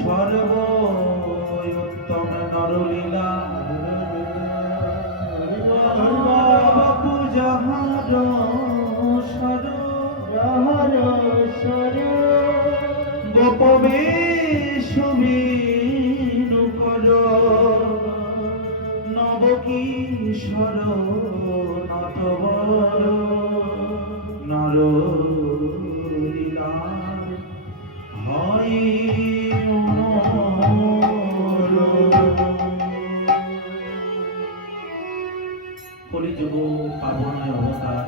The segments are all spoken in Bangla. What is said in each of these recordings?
সর্বোত্তম নরলীলা বাপু যাহার সর গোপবে সুবিনু কর নবকিশোর নটবর নরলীলা হয় কলিযুগ পাবনায় অবতার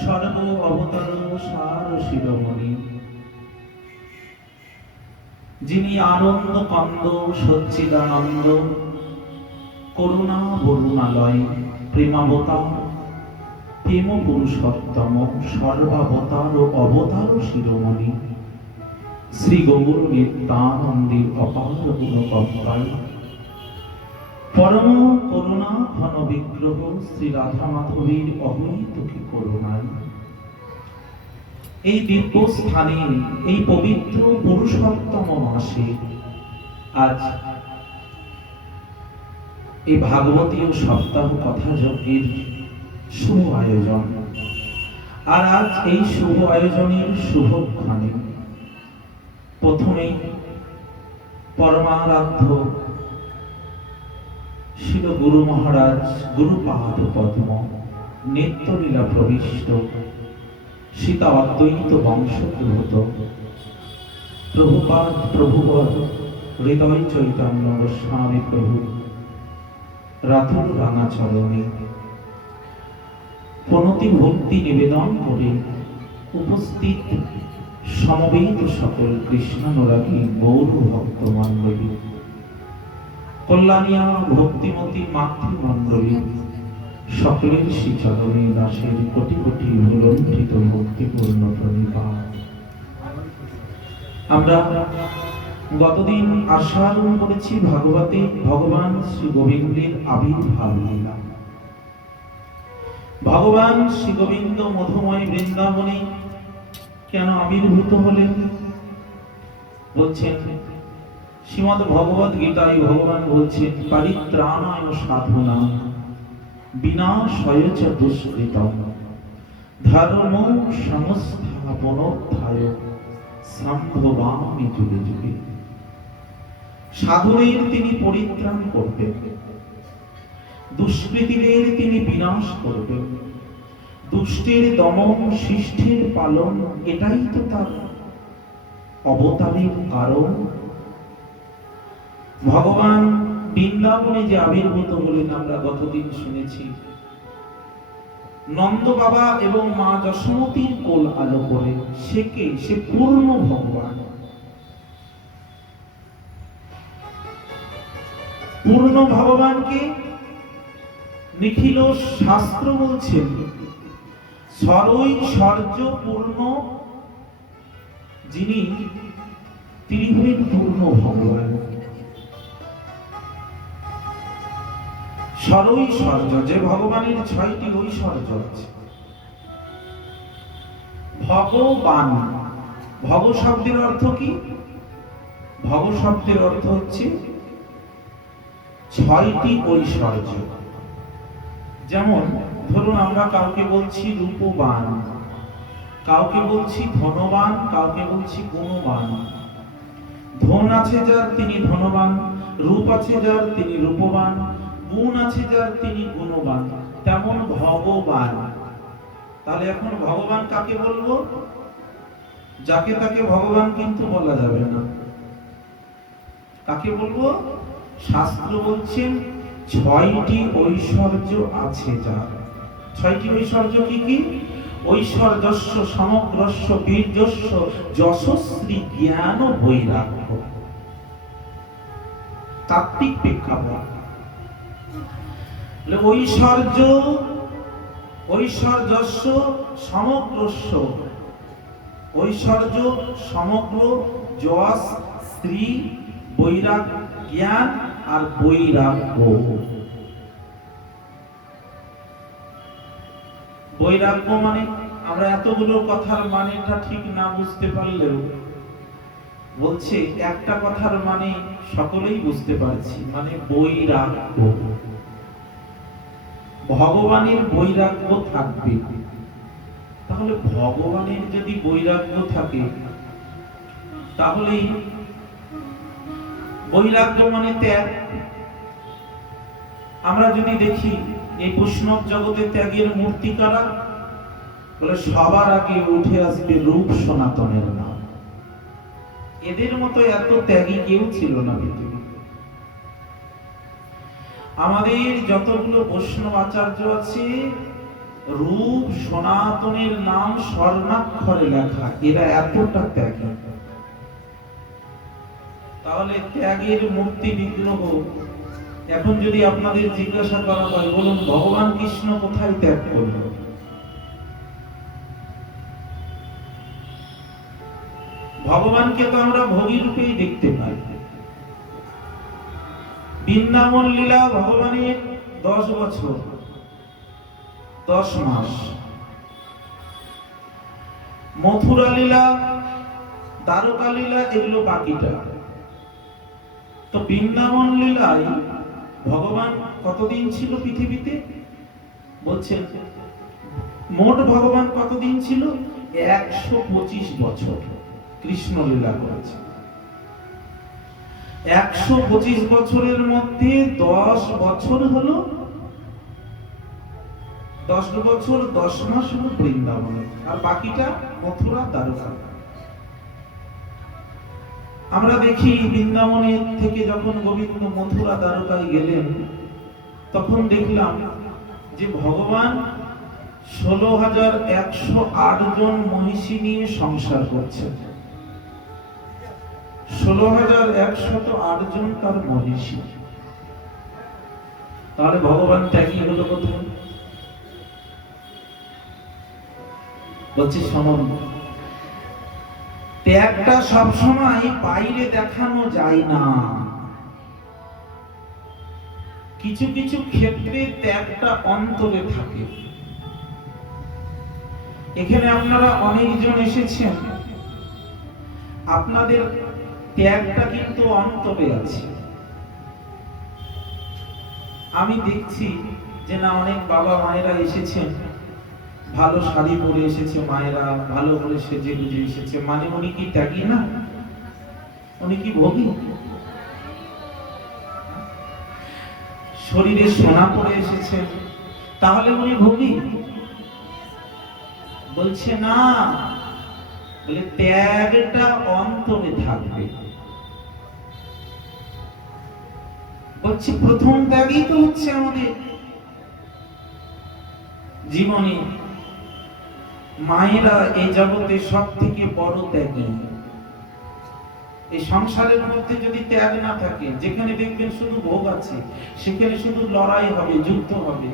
সর্ব অবতার সার শিরোমণি, যিনি আনন্দ কন্দ সচ্চিদানন্দ করুণা বরুণালয় প্রেমাবতার প্রেম পুরুষোত্তম সর্বাবতার ও অবতার শিরোমণি শ্রী গৌর নিত্যানন্দের অপার গুণকর্তায় পরম করুণা ঘন বিগ্রহ শ্রী রাধা মাধবীর অবৈতকী করুণায় এই দিব্য স্থানে এই পবিত্র পুরুষোত্তম মাসে আজ এই ভাগবতীয় সপ্তাহ কথা যজ্ঞের শুভ আয়োজন। আর আজ এই শুভ আয়োজনের শুভক্ষণে প্রথমেই পরমারাধ্য শিল গুরু মহারাজ গুরুপাদ পদ্ম নিত্যলীলা প্রবিষ্ট সীতা অদ্বৈত বংশোদ্ভূত প্রভুপাদ প্রভুপদ হৃদয় চৈতন্য গোস্বামী প্রভু রাতুল রাঙা চরণে প্রণতি ভক্তি নিবেদন করে উপস্থিত সমবেত সকল কৃষ্ণানুরাগী গৌর ভক্ত মণ্ডলী, কল্যাণিয়া ভক্তিমতী মাতৃমণ্ডলী সকলের শ্রীচরণে দাসের কোটি কোটি ভুলণ্ঠিত ভক্তিপূর্ণ প্রণিপাত। আমরা গতদিন আস্বাদন করেছি ভাগবতে ভগবান শ্রী গোবিন্দের আবির্ভাব লীলা। ভগবান শ্রী গোবিন্দ মধুময় বৃন্দাবনে কেন আবির্ভূত হলেন বলছেন শ্রীমদ্ ভগবদ গীতায় ভগবান বলছেন পরিত্রাণায় সাধুনাং বিনাশায় চ দুষ্কৃতম ধর্ম সংস্থাপনোত্থায় সম্ভবামি যুগে যুগে। সাধুদের তিনি পরিত্রাণ করবেন, দুষ্কৃতীদের তিনি বিনাশ করবেন, দুষ্টের দমন শিষ্টের পালন, এটাই তো তার অবতারের কারণ। ভগবান বৃন্দাবনে যে আবির্ভূত হলেন আমরা গতদিন শুনেছি, নন্দ বাবা এবং মা যশোমতীর কোল আলো করে। সে পূর্ণ ভগবান, পূর্ণ ভগবানকে নিখিল শাস্ত্র বলছেন সরৈশ্বর্য পূর্ণ, যিনি তিনি হলেন পূর্ণ ভগবান। সরৈশ্বর্য, যে ভগবানের ৬টি ঐশ্বর্য আছে। ভগবান, ভগ শব্দের অর্থ কি? ভগ শব্দের অর্থ হচ্ছে ৬টি ঐশ্বর্য। যেমন ধরুন আমরা কাউকে বলছি রূপবান, কাউকে বলছি ধনবান, কাউকে বলছি গুণবান। ধন আছে যার তিনি ধনবান, রূপ আছে যার তিনি রূপবান, গুণ আছে যার তিনি গুণবান, তেমন ভগবান। তাহলে এখন ভগবান কাকে বলবো? যাকে তাকে ভগবান কিন্তু বলা যাবে না। কাকে বলবো? শাস্ত্র বলছেন ৬টি ঐশ্বর্য আছে যার। ৬টি ঐশ্বর্য কি কি? ঐশ্বর্যস্য সমগ্রস্য বীর্যস্য যশস্বী জ্ঞান বৈরাগ্য। তাত্ত্বিক প্রেক্ষাপট ঐশ্বর্য, ঐশ্বর্যস্য সমগ্রস্য, ঐশ্বর্য সমগ্র, যশ স্ত্রী, বৈরাগ্য জ্ঞান আর বৈরাগ্য। বৈরাগ্য মানে আমরা এতগুলো কথার মানেটা ঠিক না বুঝতে পারলেও বলছে একটা কথার মানে সকলেই বুঝতে পারছি, মানে বৈরাগ্য। ভগবানের বৈরাগ্য থাকবে। তাহলে ভগবানের যদি বৈরাগ্য থাকে, তাহলে বৈরাগ্য মানে ত্যাগ। আমরা যদি দেখি এই বৈষ্ণব জগতে ত্যাগের মূর্তি কারা, বলে সবার আগে উঠে আসবে রূপ সনাতনের নাম। এদের মতো এত ত্যাগী কেউ ছিল না পৃথিবীতে। আমাদের যতগুলো বৈষ্ণব আচার্য আছে, রূপ সনাতনের নাম স্বর্ণাক্ষরে লেখা, এরা এতটা ত্যাগী। তাহলে ত্যাগের মূর্তি বিগ্রহ, এখন যদি আপনাদের জিজ্ঞাসা করা হয়, বলুন ভগবান কৃষ্ণ কোথায় ত্যাগ করল? ভগবানকে তো আমরা ভোগী রূপেই দেখতে পাই। বৃন্দাবন লীলা ভগবানের 10 বছর 10 মাস, মথুরা লীলা, দ্বারকা লীলা, এগুলো বাকিটা। তো বৃন্দাবন লীলায় ভগবান কতদিন ছিল পৃথিবীতে? বলছেন মোট ভগবান কতদিন ছিল? 125 বছর কৃষ্ণ লীলা করেছে। 125 বছরের মধ্যে 10 বছর হলো, 10 বছর 10 মাস হলো বৃন্দাবনে, আর বাকিটা মথুরা দ্বারকা। আমরা দেখি বৃন্দাবনের থেকে যখন গোবিন্দ মথুরা দ্বারকায় গেলেন, তখন দেখলাম যে ভগবান 16,108 জন মহিষী নিয়ে সংসার করছেন। 16,108 জন তার মহিষী। তাহলে ভগবান ত্যাগী হলো কোথায়? বলছি শোনুন, ত্যাগটা সবসময় বাইরে দেখানো যায় না। কিছু কিছু ক্ষেত্রে ত্যাগটা অন্তরে থাকে। এখানে আপনারা অনেকজন এসেছেন, আপনাদের ত্যাগটা কিন্তু অন্তরে আছে। আমি দেখছি যে না, অনেক বাবা মায়েরা এসেছেন, ভালো শাড়ি পরে এসেছে, মায়েরা ভালো করে সেজে গুজে এসেছে, মানে উনি কি ত্যাগী না? উনি কি ভোগী? শরীরে সোনা পরে এসেছেন, তাহলে উনি ভোগী? বলছে না, বলে ত্যাগটা অন্তরে থাকবে। বলছি প্রথম ত্যাগই তো হচ্ছে আমাদের জীবনে। মায়েরা এই জগতে সব থেকে বড় ত্যাগী। এই সংসারের মধ্যে যদি ত্যাগ না থাকে, যেখানে দেখবেন শুধু ভোগ আছে, সেখানে শুধু লড়াই হবে, যুদ্ধ হবে,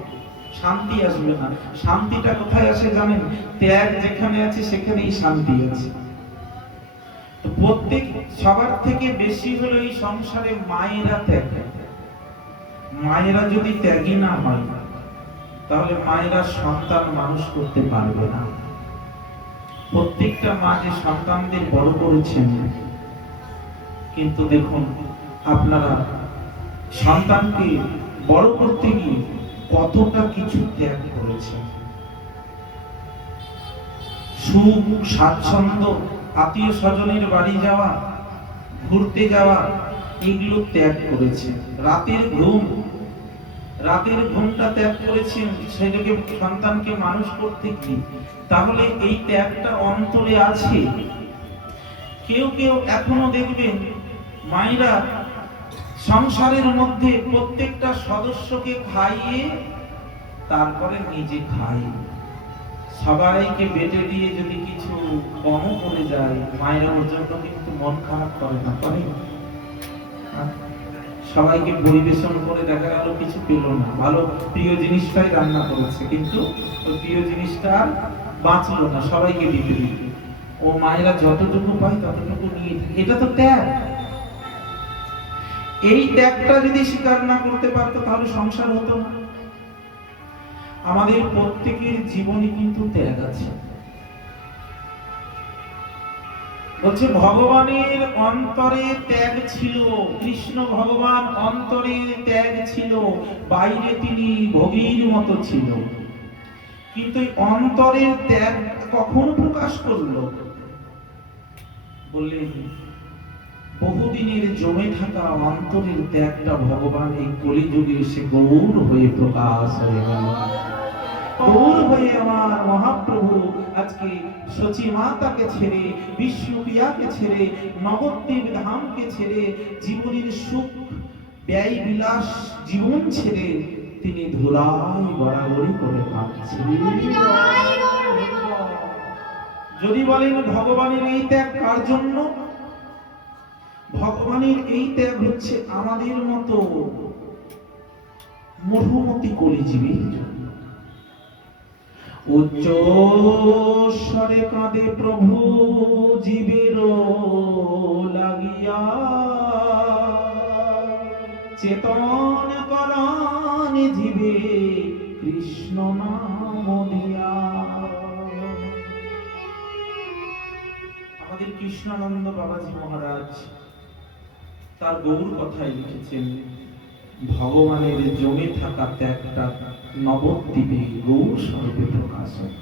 শান্তি আসবে না। শান্তিটা কোথায় আসে জানেন? ত্যাগ যেখানে আছে সেখানেই শান্তি আছে। তো প্রত্যেক সবার থেকে বেশি হলো এই সংসারে মায়েরা ত্যাগ। মায়েরা যদি ত্যাগী না হয়, তাহলে মায়েরা সন্তান মানুষ করতে পারবে না। প্রত্যেকটা মা যে সন্তানদের বড় করেছেন, কিন্তু দেখুন আপনারা সন্তানকে বড় করতে গিয়ে কতটা কিছু ত্যাগ করেছেন। সুখ, স্বাচ্ছন্দ্য, আত্মীয় স্বজনের বাড়ি যাওয়া, ঘুরতে যাওয়া, এগুলো ত্যাগ করেছেন। রাতের ঘুমটা ত্যাগ করেছেন সেটাকে সন্তানকে মানুষ করতে গিয়ে। তাহলে এই ত্যাগটা অন্তরে আছে। কেউ কেউ এখনো দেখবেন মায়েরা সংসারের মধ্যে প্রত্যেকটা সদস্যকে খাইয়ে তারপরে নিজে খায়। সবাইকে বেটে দিয়ে যদি কিছু কম করে যায়, মায়েরা ওর জন্য কিন্তু মন খারাপ করে না, করে? সবাইকে পরিবেশন করে দেখা গেল কিছু পেল না, ভালো প্রিয় জিনিসটাই রান্না করেছে, কিন্তু ওই প্রিয় জিনিসটা আর বাঁচলো না, সবাইকে দিতে দিতে। ও মায়েরা যতটুকু পায় ততটুকু নিয়ে, এটা তো ত্যাগ। এই ত্যাগটা যদি স্বীকার না করতে পারতো, তাহলে সংসার হতো না। আমাদের প্রত্যেকের জীবনে কিন্তু ত্যাগ আছে। বলছে ভগবানের অন্তরে ত্যাগ ছিল, কৃষ্ণ ভগবান অন্তরে ত্যাগ ছিল, বাইরে তিনি ভোগীর মতো ছিল, কিন্তু এই অন্তরের ত্যাগ কখন প্রকাশ করলো? বললেন বহুদিনের জমে থাকা অন্তরের ত্যাগটা ভগবান এই কলিযুগে এসে গৌর হয়ে প্রকাশ হয়ে গেল। গৌর হয়ে আমার মহাপ্রভু আজকে সচী মাতাকে ছেড়ে, বিষ্ণুপ্রিয়াকে ছেড়ে, নবদ্বীপ ধামকে ছেড়ে, জীবনের সুখ ব্যয় বিলাস জীবন ছেড়ে তিনি ধুলায় গড়াগড়ি করে কাঁদছেন। যদি বলেন ভগবানের এই ত্যাগ কার জন্য? ভগবানের এই ত্যাগ হচ্ছে আমাদের মতো মধুমতি কলিজীবীর জন্য। উচ্চ স্বরে কাঁদে প্রভু জীবের লাগিয়া, চেতন করণ জীবে কৃষ্ণ নাম দিয়া। আমাদের কৃষ্ণানন্দ বাবাজি মহারাজ তার গৌর কথায় লিখেছেন, ভগবানের জমে থাকা ত্যাগটা নবদ্বীপে গৌর স্বরূপে প্রকাশ হয়।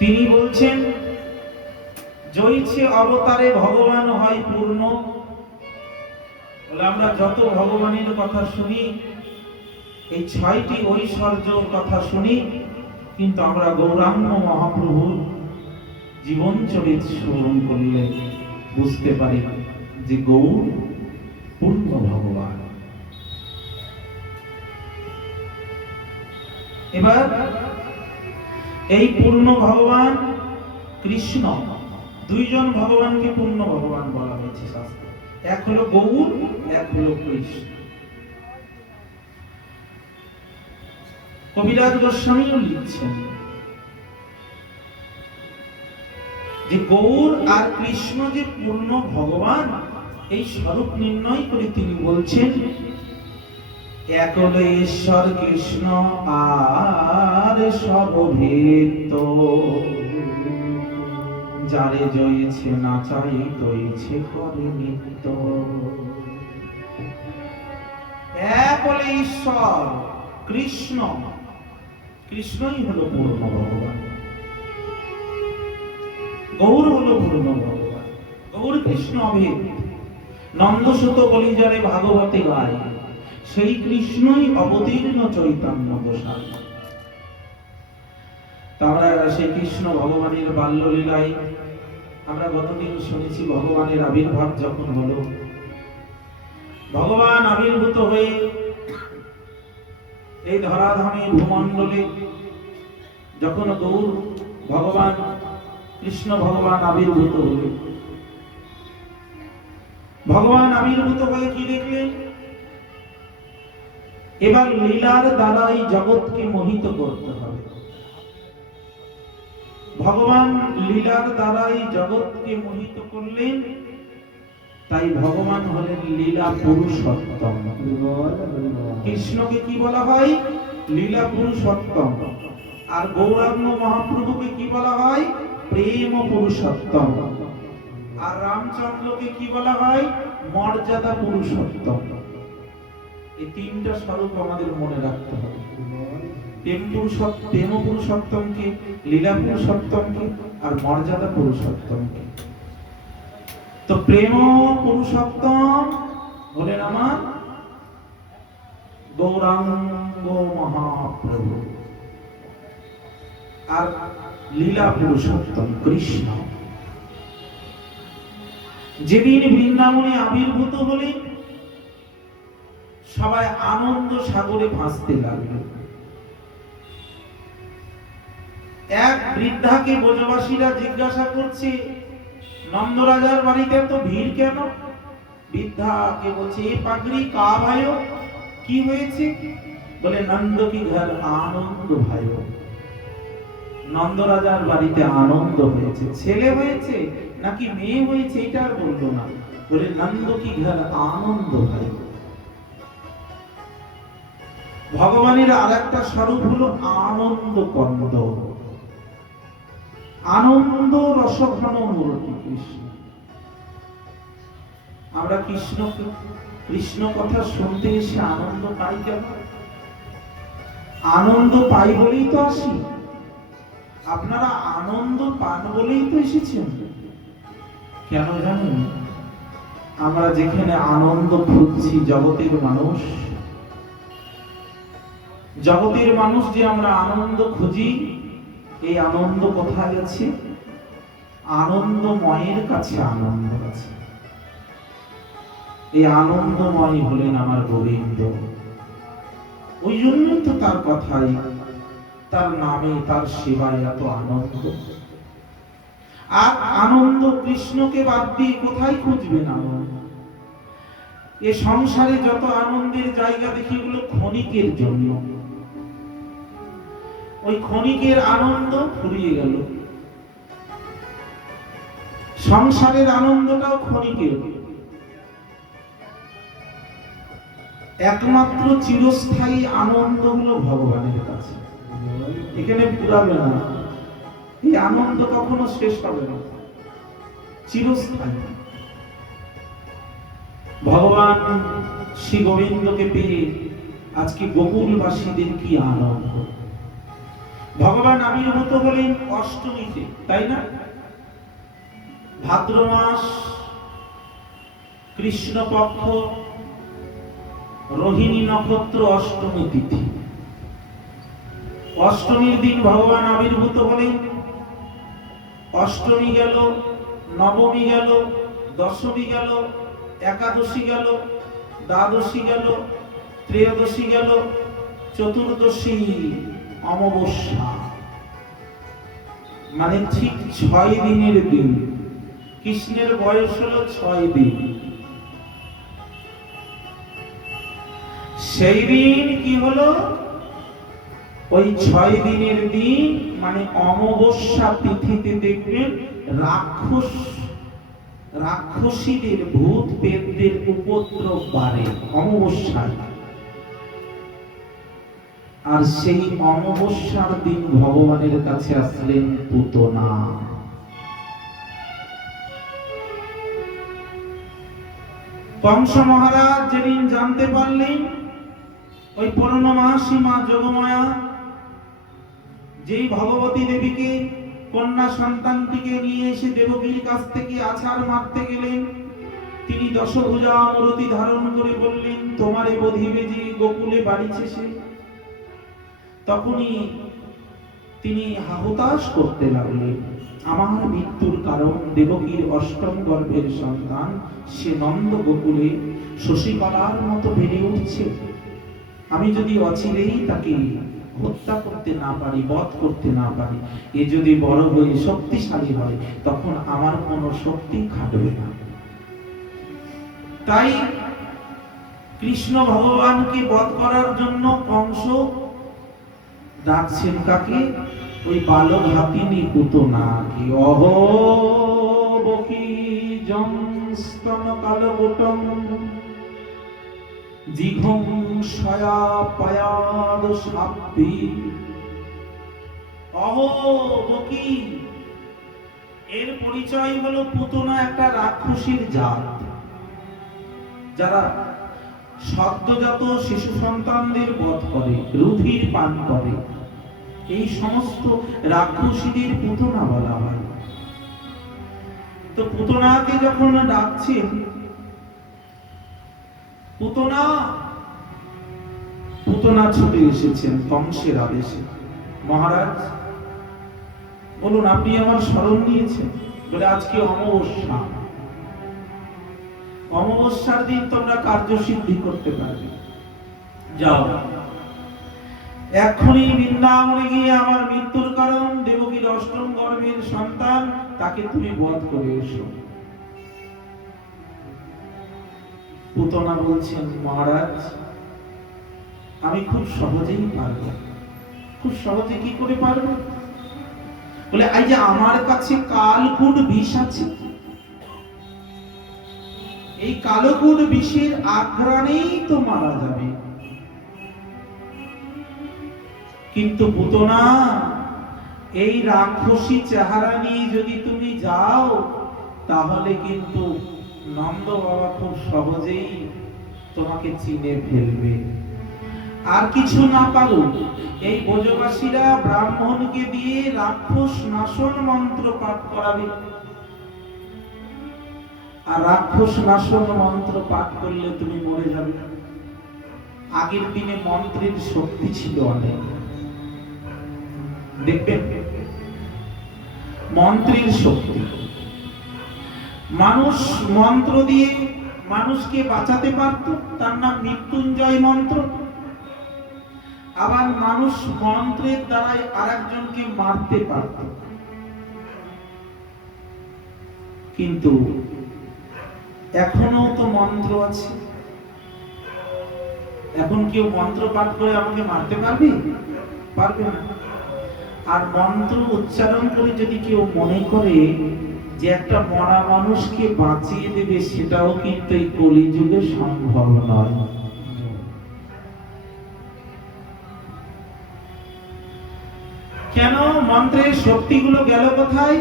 তিনি বলছেন, জয়ছে অবতারে ভগবান হয় পূর্ণ। বলে আমরা যত ভগবানের কথা শুনি, এই ৬টি ঐশ্বর্যর কথা শুনি, কিন্তু আমরা গৌরাঙ্গ মহাপ্রভুর জীবন চরিত্র স্মরণ করলে বুঝতে পারি যে গৌর পূর্ণ ভগবান। এবার এই পূর্ণ ভগবান কৃষ্ণ, দুইজন ভগবানকে পূর্ণ ভগবান বলা হয়েছে শাস্ত্রে। এক হলো গৌর, এক হলো কৃষ্ণ। কবিরাজ গোস্বামীও লিখছেন যে গৌর আর কৃষ্ণ যে পূর্ণ ভগবান, এই স্বরূপ নির্ণয় করে তিনি বলছেন, একলে ঈশ্বর কৃষ্ণ আর সর্বভেদ, যারে জয়েছে নাচাই তৈছে করে নিত্য। একলে ঈশ্বর কৃষ্ণ, কৃষ্ণই হলো পূর্ণ ভগবান, গৌর হলো পূর্ণ ভগবান। গৌর কৃষ্ণ অভেদ। নন্দসুত বলি যারে ভাগবতে গায়, সেই কৃষ্ণই অবতীর্ণ চৈতন্য গোসাই। আমরা সেই কৃষ্ণ ভগবানের বাল্যলীলায় আমরা গতদিন শুনেছি, ভগবানের আবির্ভাব যখন হলো, ভগবান আবির্ভূত হয়ে এই ধরাধামে ভূমণ্ডলে যখন গৌর ভগবান কৃষ্ণ ভগবান আবির্ভূত হলেন, ভগবান আবির্ভূত হয়ে কি দেখলেন? এবার লীলার দ্বারাই জগৎকে মোহিত করতে হবে। ভগবান লীলার দ্বারাই জগৎকে মোহিত করলেন, তাই ভগবান হলেন লীলা পুরুষোত্তম। কৃষ্ণকে কি বলা হয়? লীলা পুরুষোত্তম। আর গৌরাঙ্গ মহাপ্রভুকে কি বলা হয়? প্রেম পুরুষোত্তম। আর রামচন্দ্রকে কি বলা হয়? মর্যাদা পুরুষোত্তম। এই তিনটা স্বরূপ আমাদের মনে রাখতে হবে। প্রেম পুরুষোত্তমকে, লীলা পুরুষোত্তমকে, আর মর্যাদা পুরুষোত্তমকে। তো প্রেম পুরুষোত্তম হলেন আমার গৌরাঙ্গ মহাপ্রভু, আর লীলা পুরুষোত্তম কৃষ্ণ। যেদিন বৃন্দাবনে আবির্ভূত হলেন, সবাই আনন্দ সাগরে ভাসতে লাগলো। এক বৃদ্ধাকে ব্রজবাসীরা জিজ্ঞাসা করছে, নন্দরাজার বাড়িতে এত ভিড় কেন? বৃদ্ধাকে বলছে, এ পাগড়ি কা ভাইও, কি হয়েছে? বলে, নন্দ কি ঘর আনন্দ ভাইও। নন্দরাজার বাড়িতে আনন্দ হয়েছে। ছেলে হয়েছে নাকি মেয়ে হয়েছে এটা আর বললো না, বলে নন্দ কি ঘর আনন্দ ভাইও। ভগবানের আর একটা স্বরূপ হলো আনন্দ কন্দ। আনন্দ রসঘন মূরতি কৃষ্ণ। আমরা কৃষ্ণ কথা শুনতে এসে আনন্দ পাই কেন? আনন্দ পাই বলেই তো আসি। আপনারা আনন্দ পান বলেই তো এসেছেন। কেন জানেন? আমরা যেখানে আনন্দ খুঁজছি, জগতের মানুষ যে আমরা আনন্দ খুঁজি, এই আনন্দ কোথায় আছে? আনন্দময়ের কাছে আনন্দ আছে। এই আনন্দময় হলেন আমার গোবিন্দ। ওই জন্য তো তার কথাই, তার নামে, তার সেবায় এত আনন্দ। আর আনন্দ কৃষ্ণকে বাদ দিয়ে কোথায় খুঁজবেন আনন্দ? এ সংসারে যত আনন্দের জায়গা দেখি, এগুলো ক্ষণিকের জন্য। ওই ক্ষণিকের আনন্দ ফুরিয়ে গেল। সংসারের আনন্দটাও ক্ষণিকের। একমাত্র চিরস্থায়ী আনন্দ হলো ভগবানের কাছে। এখানে পুরাবে না, এই আনন্দ কখনো শেষ হবে না, চিরস্থায়ী। ভগবান শ্রী গোবিন্দকে পেয়ে আজকে গোকুলবাসীদের কি আনন্দ। ভগবান আবির্ভূত হলেন অষ্টমীতে, তাই না? ভাদ্র মাস কৃষ্ণপক্ষ রোহিণী নক্ষত্র অষ্টমী তিথি। অষ্টমীর দিন ভগবান আবির্ভূত হলেন। অষ্টমী গেল, নবমী গেল, দশমী গেল, একাদশী গেল, দ্বাদশী গেল, ত্রয়োদশী গেল, চতুর্দশী অমাবস্যা। মানে ঠিক 6 দিনের দিন। কৃষ্ণের বয়স হলো 6 দিন। সেই দিন কি হলো? ওই 6 দিনের দিন, মানে অমাবস্যা তিথিতে দেখবেন রাক্ষসীদের, ভূত প্রেতদের উপদ্রব বাড়ে অমাবস্যায়। আর সেই অমাবস্যার দিন ভগবানের কাছে আসলেন পুতনা। কংস মহারাজ যেদিন জানতে পারলেন ওই পূর্ণমাসী মা যোগমায়া যেই ভগবতী দেবীকে, কন্যা সন্তানটিকে নিয়ে এসে দেবকীর কাছ থেকে আছাড় মারতে গেলেন, তিনি দশভুজা মূর্তি ধারণ করে বললেন, তোমারে বধিবে যে গোকুলে বাড়িছে সে। তখনই তিনি হাহুতাশ করতে লাগলেন, আমার মৃত্যুর কারণ দেবকীর অষ্টম গর্ভের সন্তান, সে নন্দ গোকুলে শশীকলার মতো বেড়ে উঠছে। আমি যদি অচিরেই তাকে হত্যা করতে না পারি, বধ করতে না পারি, এ যদি বড় হয়ে শক্তিশালী হয়, তখন আমার কোনো শক্তি খাটবে না। তাই কৃষ্ণ ভগবানকে বধ করার জন্য কংস ডাকছেন কাকে? ওই বালক হাতিনী পুতনাকে। অহো বকি জংস্তন কালবটং জিঘং সয়া পায়াদ সাব্বি। অহো বকি, এর পরিচয় হলো পুতনা একটা রাক্ষসীর জাত, যারা সদ্যজাত শিশু সন্তানদের বধ করে, রুধির পান করে। এই সমস্ত রাক্ষসীদের পুতনা বলা হয়। তো পুতনাকে যখন ডাকছেন, পুতনা ছুটে এসেছেন কংসের আদেশে। মহারাজ বলুন, আপনি আমার শরণ নিয়েছেন বলে আজকে অমাবস্যা, অমাবস্যার দিন তোমরা কার্যসিদ্ধি করতে পারবে। যাও এখনই বৃন্দাবনে গিয়ে আমার মৃত্যুর কারণ দেবকীর অষ্টম গর্ভের সন্তান, তাকে তুমি বধ করে এসো। পুতনা বলছেন, মহারাজ আমি খুব সহজেই পারবো। খুব সহজে কি করে পারবো? বলে, এই যে আমার কাছে কালকূট বিষ আছে, এই কালকূট বিষের আঘ্রাণেই তো মারা যাবে। কিন্তু পুতনা, এই রাক্ষসী চেহারা নিয়ে যদি তুমি যাও, তাহলে কিন্তু নন্দ বাবা খুব সহজেই তোমাকে চিনে ফেলবে। আর কিছু না পারো, এই ব্রজবাসীরা ব্রাহ্মণকে দিয়ে রাক্ষস নাশন মন্ত্র পাঠ করাবে। আর রাক্ষস নাশন মন্ত্র পাঠ করলে তুমি মরে যাবে। আগের দিনে মন্ত্রের শক্তি ছিল অনেক, দেখবেন মন্ত্রের শক্তি। মানুষ মন্ত্র দিয়ে মানুষকে বাঁচাতে পারত, তার নাম মৃত্যুঞ্জয় মন্ত্র। আবার মানুষ মন্ত্রের দ্বারাই আরেকজনকে মারতে পারত। কিন্তু এখনো তো মন্ত্র আছে। এখন কেউ মন্ত্র পাঠ করে আমাকে মারতে পারবে? পারবে না। আর মন্ত্র উচ্চারণ করে যদি কেউ মনে করে যে একটা মরা মানুষকে বাঁচিয়ে দেবে, সেটাও কিন্তু এই কলিযুগে সম্ভব নয়। কেন মন্ত্রের শক্তিগুলো গেল কোথায়?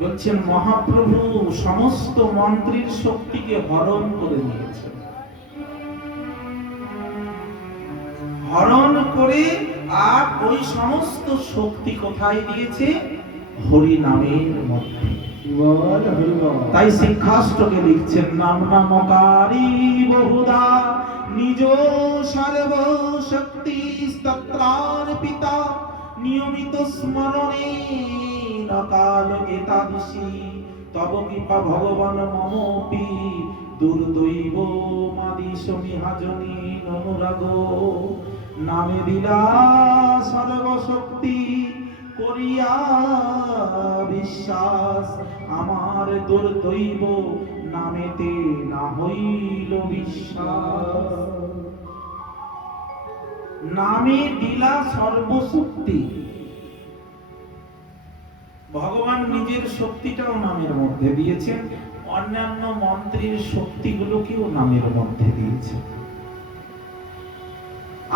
বলছেন মহাপ্রভু সমস্ত মন্ত্রের শক্তিকে হরণ করে নিয়েছেন। হরণ করে আর ওই সমস্ত শক্তি কোথায় দিয়েছে? হরি নামের মধ্যে। তাই শিক্ষাষ্টকে লিখছেন, নাম নামকারী বহুধা নিজ সর্ব শক্তি স্তত্রার পিতা নিয়মিত স্মরণে নকাল এতাদৃশী তব কৃপা ভগবান মমপি দুর্দৈব মাদি সমিহাজনী অনুরাগ নামে দিলা সর্বশক্তি করিয়া বিশ্বাস আমার দুর্দৈব নামেতে না হইল বিশ্বাস। নামে দিলা সর্বশক্তি। ভগবান নিজের শক্তিটাও নামের মধ্যে দিয়েছেন, অন্যান্য মন্ত্রের শক্তিগুলোকেও নামের মধ্যে দিয়েছেন।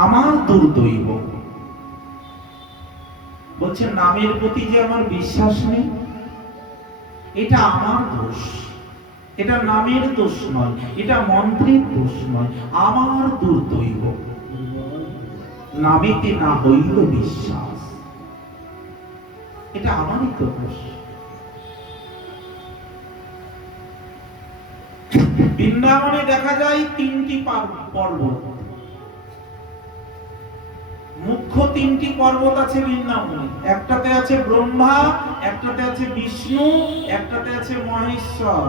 আমার দুর্দৈব বলছে, নামের প্রতি যে আমার বিশ্বাস নেই, এটা আমার দোষ। এটা নামের দোষ নয়, এটা মন্ত্রের দোষ নয়, আমার দুর্দৈব। নামেতে না হইল বিশ্বাস, এটা আমারই তো দোষ। বৃন্দাবনে দেখা যায় তিনটি পর্বত, মুখ্য তিনটি পর্বত আছে বৃন্দাবনে। একটাতে আছে ব্রহ্মা, একটাতে আছে বিষ্ণু, একটাতে আছে মহেশ্বর।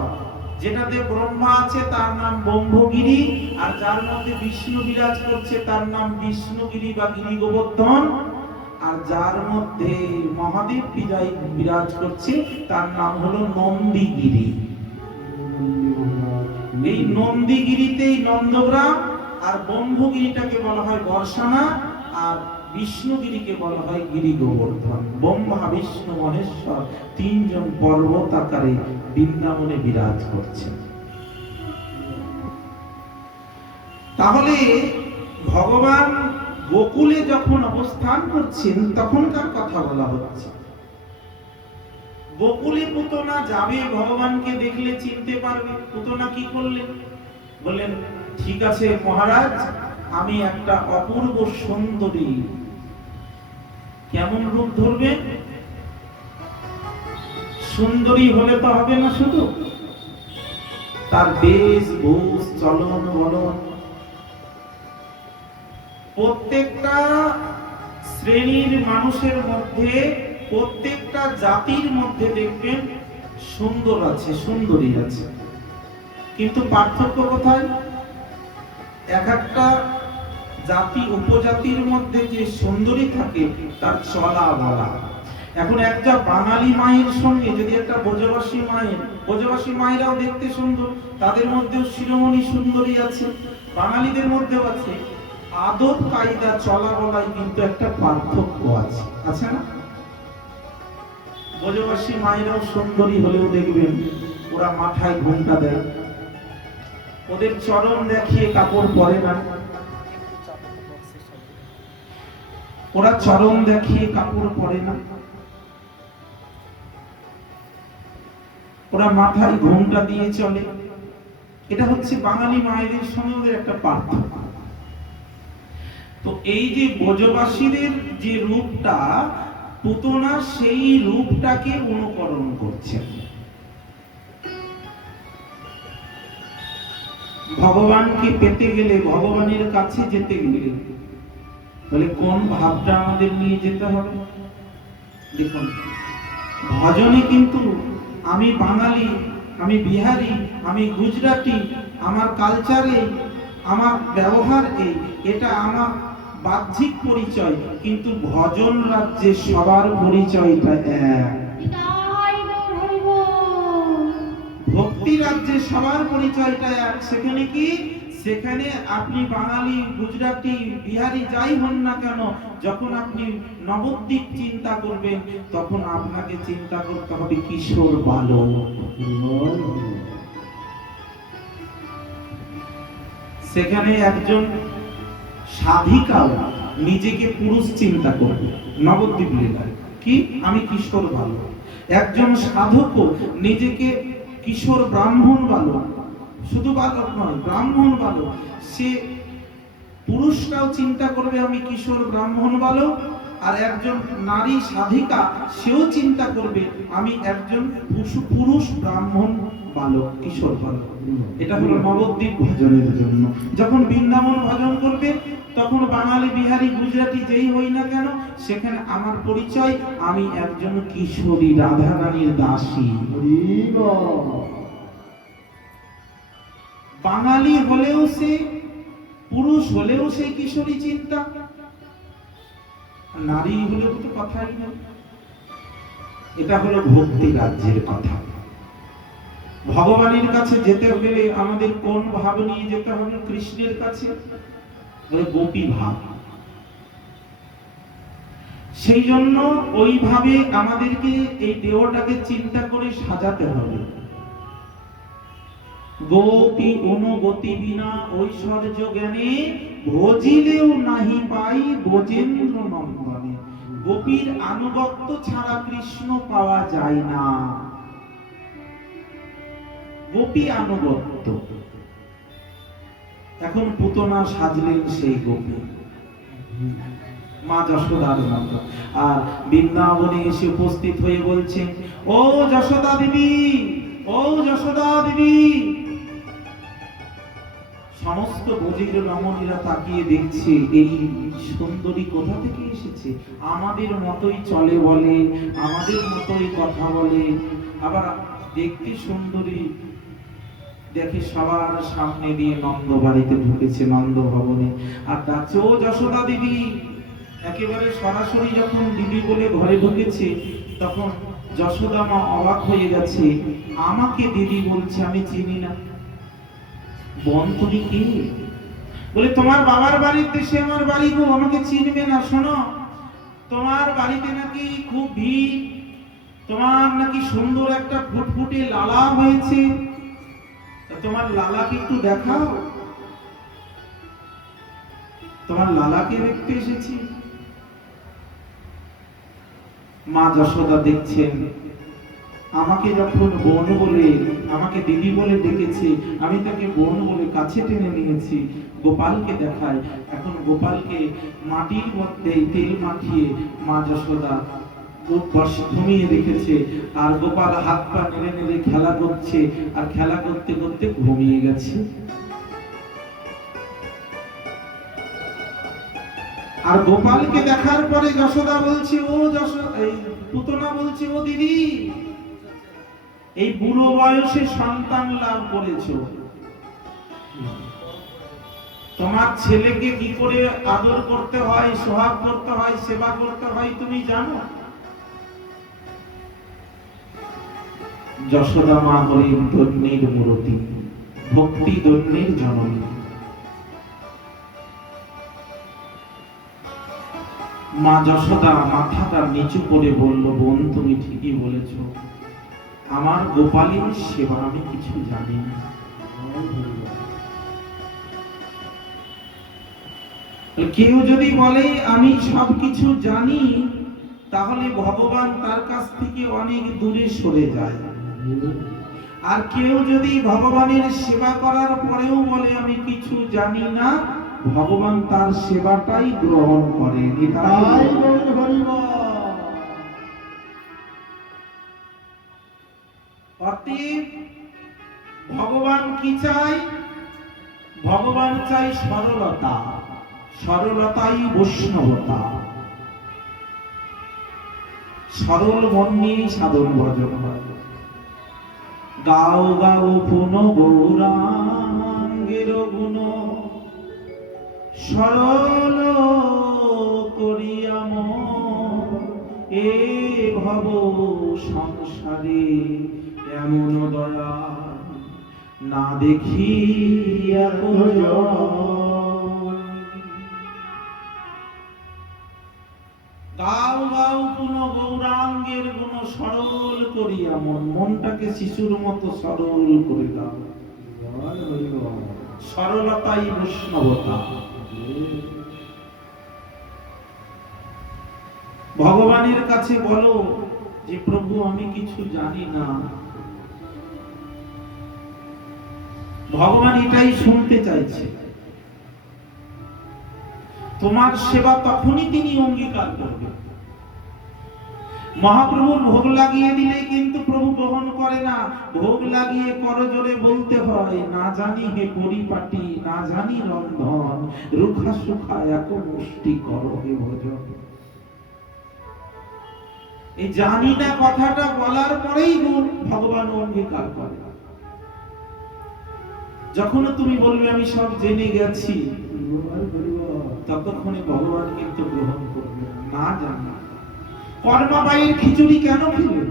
যেটাতে ব্রহ্মা আছে তার নাম ব্রহ্মগিরি, আর যার মধ্যে বিষ্ণু বিরাজ করছে তার নাম বিষ্ণুগিরি বা গিরি গোবর্ধন, আর যার মধ্যে মহাদেব বিরাজ করছে তার নাম হলো নন্দীগিরি। এই নন্দীগিরিতেই নন্দগ্রাম, আর ব্রহ্মগিরিটাকে বলা হয় বর্ষানা, আর বিষ্ণুগিরিকে বলা হয় গিরি গোবর্ধন। ব্রহ্মা বিষ্ণু মহেশ্বর তিনজন পর্বত আকারে বৃন্দাবনে বিরাজ করছে। তাহলে ভগবান গোকুলে যখন অবস্থান করছেন তখনকার কথা বলা হচ্ছে। গোকুলে পুতনা যাবে, ভগবানকে দেখলে চিনতে পারবে। পুতনা কি করলেন? বললেন, ঠিক আছে মহারাজ, আমি একটা অপূর্ব সুন্দরী। কেমন রূপ ধরবেন? সুন্দরী হলে তো হবে না, শুধু তার বেশ ভূষ চলন বলন প্রত্যেকটা শ্রেণীর মানুষের মধ্যে, প্রত্যেকটা জাতির মধ্যে দেখবেন সুন্দর আছে, সুন্দরী আছে। কিন্তু পার্থক্য কোথায়? এক একটা জাতি উপজাতির মধ্যে যে সুন্দরী থাকে তার চলা বলা। এখন একটা বাঙালি মায়ের সঙ্গে যদি একটা ব্রজবাসী মায়ের, ব্রজবাসী মায়েরাও দেখতে সুন্দর, তাদের মধ্যেও শিরোমণি সুন্দরী আছে, বাঙালিদের মধ্যেও আছে। আদব কায়দা চলা বলায় কিন্তু একটা পার্থক্য আছে, আছে না? ব্রজবাসী মায়েরাও সুন্দরী হলেও দেখবেন ওরা মাথায় ঘোমটা দেয়, ওদের চরণ দেখিয়ে কাপড় পরে না। ওরা চরণ দেখিয়ে কাপড় পরে না, ওরা মাথায় ঘোমটা দিয়ে চলে। এটা হচ্ছে বাঙালি মায়েদের সঙ্গে ওদের একটা পার্থক্য। তো এই যে ব্রজবাসীদের যে রূপটা, পুতনা সেই রূপটাকে অনুকরণ করছে। ভগবানকে পেতে গেলে, ভগবানের কাছে যেতে গেলে তাহলে কোন ভাবটা আমাদের নিয়ে যেতে হবে? দেখুন, ভজনে কিন্তু আমি বাঙালি, আমি বিহারি, আমি গুজরাটি, আমার কালচারে, আমার ব্যবহার এই, এটা আমার বাহ্যিক পরিচয়, কিন্তু ভজন রাজ্যে সবার পরিচয়টা এক। ভক্তি রাজ্যে সবার পরিচয়টা এক। সেখানে কি? সেখানে আপনি বাঙালি, গুজরাটি, বিহারি যাই হন না কেন, যখন আপনি নবদ্বীপ চিন্তা করবেন, তখন আপনাকে চিন্তা করতে হবে কিশোর বালক। সেখানে একজন সাধিকাও নিজেকে পুরুষ চিন্তা করবে নবদ্বীপ লীলায়, কি আমি কিশোর বালক। একজন সাধকও নিজেকে কিশোর ব্রাহ্মণ বালক, শুধু বালক নয়, ব্রাহ্মণ বালক। সে পুরুষটাও চিন্তা করবে আমি কিশোর ব্রাহ্মণ বালক, আর একজন নারী সাধিকা সেও চিন্তা করবে আমি একজন পুরুষ ব্রাহ্মণ বালক, কিশোর বালক। এটা হলো নবদ্বীপ ভজনের জন্য। যখন বৃন্দাবন ভজন করবে, তখন বাঙালি, বিহারি, গুজরাটি যেই হই না কেন, সেখানে আমার পরিচয় আমি একজন কিশোরী, রাধা রানীর দাসী। বাঙালি হলেও সে, পুরুষ হলেও সেই কিশোরী চিন্তা, নারী হলেও তো কথাই নেই। এটা হলো ভক্তি রাজ্যের কথা। ভগবানের কাছে যেতে গেলে আমাদের কোন ভাব নিয়ে যেতে হবে? কৃষ্ণের কাছে গোপী ভাব। সেই জন্য ওইভাবে আমাদেরকে এই দেহটাকে চিন্তা করে সাজাতে হবে। গোপী অনুগতি বিনা ঐশ্বর্য জ্ঞানে ভজিলেও নাহি পাই ব্রজেন্দ্র নন্দনে। গোপীর আনুগত্য ছাড়া কৃষ্ণ পাওয়া যায় না। গোপী আনুগত্য। এখন পুতনা সাজলেন সেই গোপী, মা যশোদার মতো, আর বৃন্দাবনে এসে উপস্থিত হয়ে বলছেন, ও যশোদা দেবী, ও যশোদা দেবী। সমস্ত ব্রজের রমণীরা তাকিয়ে দেখছে এই সুন্দরী কোথা থেকে এসেছে। আমাদের মতোই চলে বলে, আমাদের মতোই কথা বলে, আবার দেখতে সুন্দরী। দেখে সবার সামনে দিয়ে নন্দ বাড়িতে ঢুকেছে, নন্দ ভবনে, আর ডাকছে ও যশোদা দিদি। একেবারে সরাসরি যখন দিদি বলে ঘরে ঢুকেছে, তখন যশোদা মা অবাক হয়ে গেছে, আমাকে দিদি বলছে, আমি চিনি না। বোন তুমি কি? বলে তোমার বাবার বাড়ির দেশে আমার বাড়ি গো, আমাকে চিনবে না। শোনো, তোমার বাড়িতে নাকি খুব ভিড়, তোমার নাকি সুন্দর একটা ফুটফুটে লালা হয়েছে, তোমার লালাকে একটু দেখাও। তোমার লালাকে দেখতে এসেছি। মা যশোদা দেখছেন, আমাকে যখন বোন বলে, আমাকে দিদি বলে ডেকেছে, আমি তাকে বোন বলে কাছে টেনে নিয়েছি। গোপালকে দেখায়। এখন গোপালকে মাটির মধ্যে তেল মাখিয়ে মা যশোদা ঘুমিয়ে রেখেছে, আর গোপাল হাত পা নেড়ে নেড়ে খেলা করছে, আর খেলা করতে করতে ঘুমিয়ে গেছে। আর গোপালকে দেখার পরে যশোদা বলছে, ও পুতনা বলছে, ও দিদি, এই বুড়ো বয়সে সন্তান লাভ করেছো, তোমার ছেলেকে কি করে আদর করতে হয়, সোহাগ করতে হয়, সেবা করতে হয় তুমি জানো? যশোদা মা হলেন ধন্যের মূরতি, ভক্তি ধন্যের জননী। মা যশোদা মাথাটা নিচু করে বলল, বোন তুমি ঠিকই বলেছ, আমার গোপালের সেবা আমি কিছু জানি না। কেউ যদি বলে আমি সবকিছু জানি, তাহলে ভগবান তার কাছ থেকে অনেক দূরে সরে যায়। আর কেউ যদি ভগবানের সেবা করার পরেও বলে আমি কিছু জানি না, ভগবান তার সেবাটাই গ্রহণ করেন। অতএব ভগবান কি চাই? ভগবান চাই সরলতা, সরলতাই বৈষ্ণবতা। সরল মন নিয়েই সাধন ভজন হয়। গাও গাও পুন গৌরাঙ্গের গুণ, সরল করিয়া মন এ ভব সংসারে এমন দয়া না দেখি গাও গাও পুন গৌরাঙ্গের গুণ, সরল করিয়া মন। মনটাকে শিশুর মতো সরল করে দাও। সরলতাই বৈষ্ণবতা। ভগবানের কাছে বলো যে প্রভু আমি কিছু জানি না। ভগবান এটাই শুনতে চাইছে। তোমার সেবা তখনই তিনি অঙ্গীকার করবেন। মহাপ্রভুর ভোগ লাগিয়ে দিলে কিন্তু প্রভু গ্রহণ করে না। ভোগ লাগিয়ে করজোরে বলতে হয়, না জানি হে পরিপাটি, না জানি রন্ধন, রুখা সুখা এক মুষ্টি করো হে ভোজন। এই জানি না কথাটা বলার পরেই ভগবান অঙ্গীকার করে। যখন তুমি বলবে আমি সব জেনে গেছি, ততক্ষণে ভগবান কিন্তু গ্রহণ করবে না। জানি কর্মাবাইয়ের খিচুড়ি কেন খেলেন?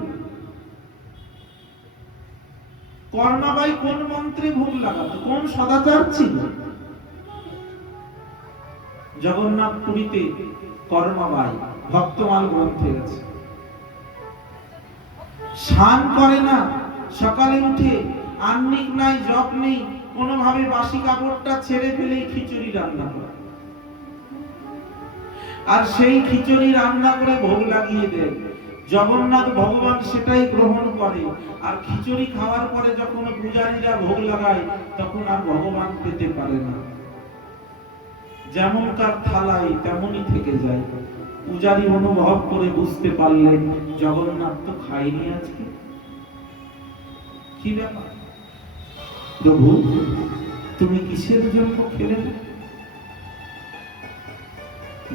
কর্মাবাই কোন মন্ত্রে ভোগ লাগাতো? কোন সদাচার ছিল? জগন্নাথ পুরীতে কর্মাবাই ভক্তমাল গ্রন্থে আছে। স্নান করে না, সকালে উঠে আহ্নিক নাই, জপ নেই, কোনোভাবে বাসি কাপড়টা ছেড়ে ফেলেই খিচুড়ি রান্না করে। আর সেই খিচুড়ি রান্না করে ভোগ লাগিয়ে দেয়। জগন্নাথ ভগবান সেটাই গ্রহণ করে। আর খিচুড়ি খাওয়ার পরে যখন পূজারীরা ভোগ লাগায়, তখন আর ভগবান পেতে পারে না। যেমনকার থালায় তেমনই থেকে যায়। পূজারী অনুভব করে বুঝতে পারলেন জগন্নাথ তো খায়নি আজকে। কি ব্যাপার প্রভু, তুমি কিসের জন্য খেলে না?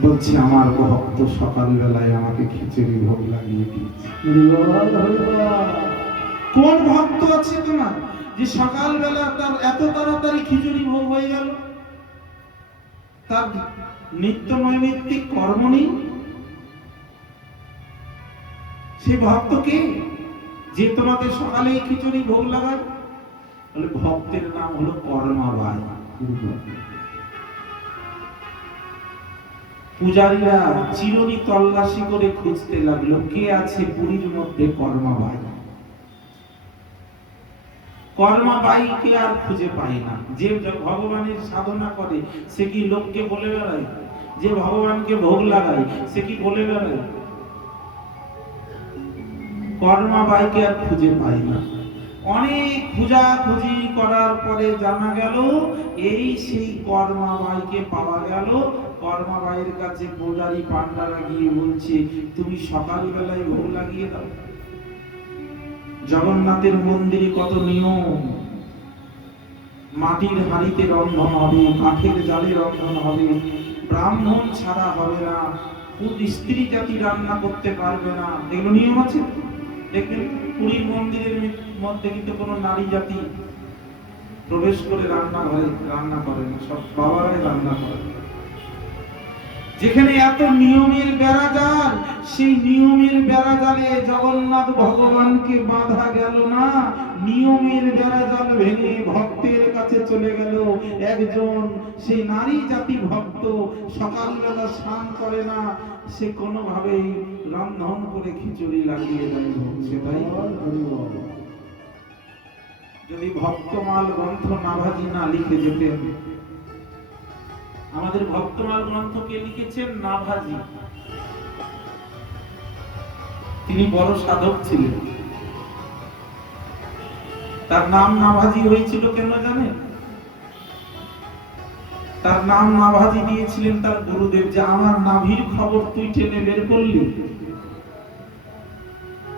বলছি আমার ভক্ত সকালবেলায় আমাকে খিচুড়ি ভোগ লাগিয়ে দিয়েছে। কোন ভক্ত আছে তোমার যে সকালবেলা তার এত তাড়াতাড়ি খিচুড়ি ভোগ হয়ে গেল? তার নিত্য নৈমিত্তিক কর্ম নেই। সে ভক্তকে যে তোমাকে সকালে খিচুড়ি ভোগ লাগায়, বলে ভক্তের নাম হলো কর্মাবাই। পূজারীরা চিরনি তল্লাশি করে খুঁজতে লাগলো কে আছে পুরীর মধ্যে কর্মাবাই। কর্মাবাইকে আর খুঁজে পায় না। যে ভগবানের সাধনা করে সে কি লোককে বলে বেড়ায়? যে ভগবানকে ভোগ লাগায় সে কি বলে বেড়ায়? কর্মাবাইকে আর খুঁজে পায় না। অনেক খোঁজাখুঁজি করার পরে জানা গেল এই সেই কর্মাবাইকে পাওয়া গেল। কর্মাবাইয়ের কাছে পূজারী পান্ডারা গিয়ে বলছে তুমি সকালবেলায় ভোগ লাগিয়ে দাও। জগন্নাথের মন্দিরে কত নিয়ম। মাটির হাঁড়িতে রন্ধন হবে, কাঠের জালে রন্ধন হবে, ব্রাহ্মণ ছাড়া হবে না, স্ত্রী জাতি রান্না করতে পারবে না। এগুলো নিয়ম আছে। দেখবেন পুরীর মন্দিরের মধ্যে কিন্তু কোনো নারী জাতি প্রবেশ করে রান্নাঘরে রান্না করে না, সব বাবারাই রান্না করে। যেখানে এত নিয়মের বেড়াজাল, সেই নিয়মের বেড়াজালে জগন্নাথ ভগবানকে বাঁধা গেল না। নিয়মের বেড়াজাল ভেঙে ভক্তের কাছে চলে গেল একজন সেই নারী জাতি ভক্ত। সকালবেলা স্নান করে না, সে কোনোভাবেই রন্ধন করে খিচুড়ি লাগিয়ে দেয়। সেটাই যদি ভক্তমাল গ্রন্থ নাভাজি না লিখে যেতেন, আমাদের ভক্তমাল গ্রন্থকে লিখেছেন নাভাজি। তিনি বড় সাধক ছিলেন। তার নাম নাভাজি হয়েছিল কেন জানেন? তার নাম নাভাজি দিয়েছিলেন তার গুরুদেব, যে আমার নাভির খবর তুই টেনে বের করলি,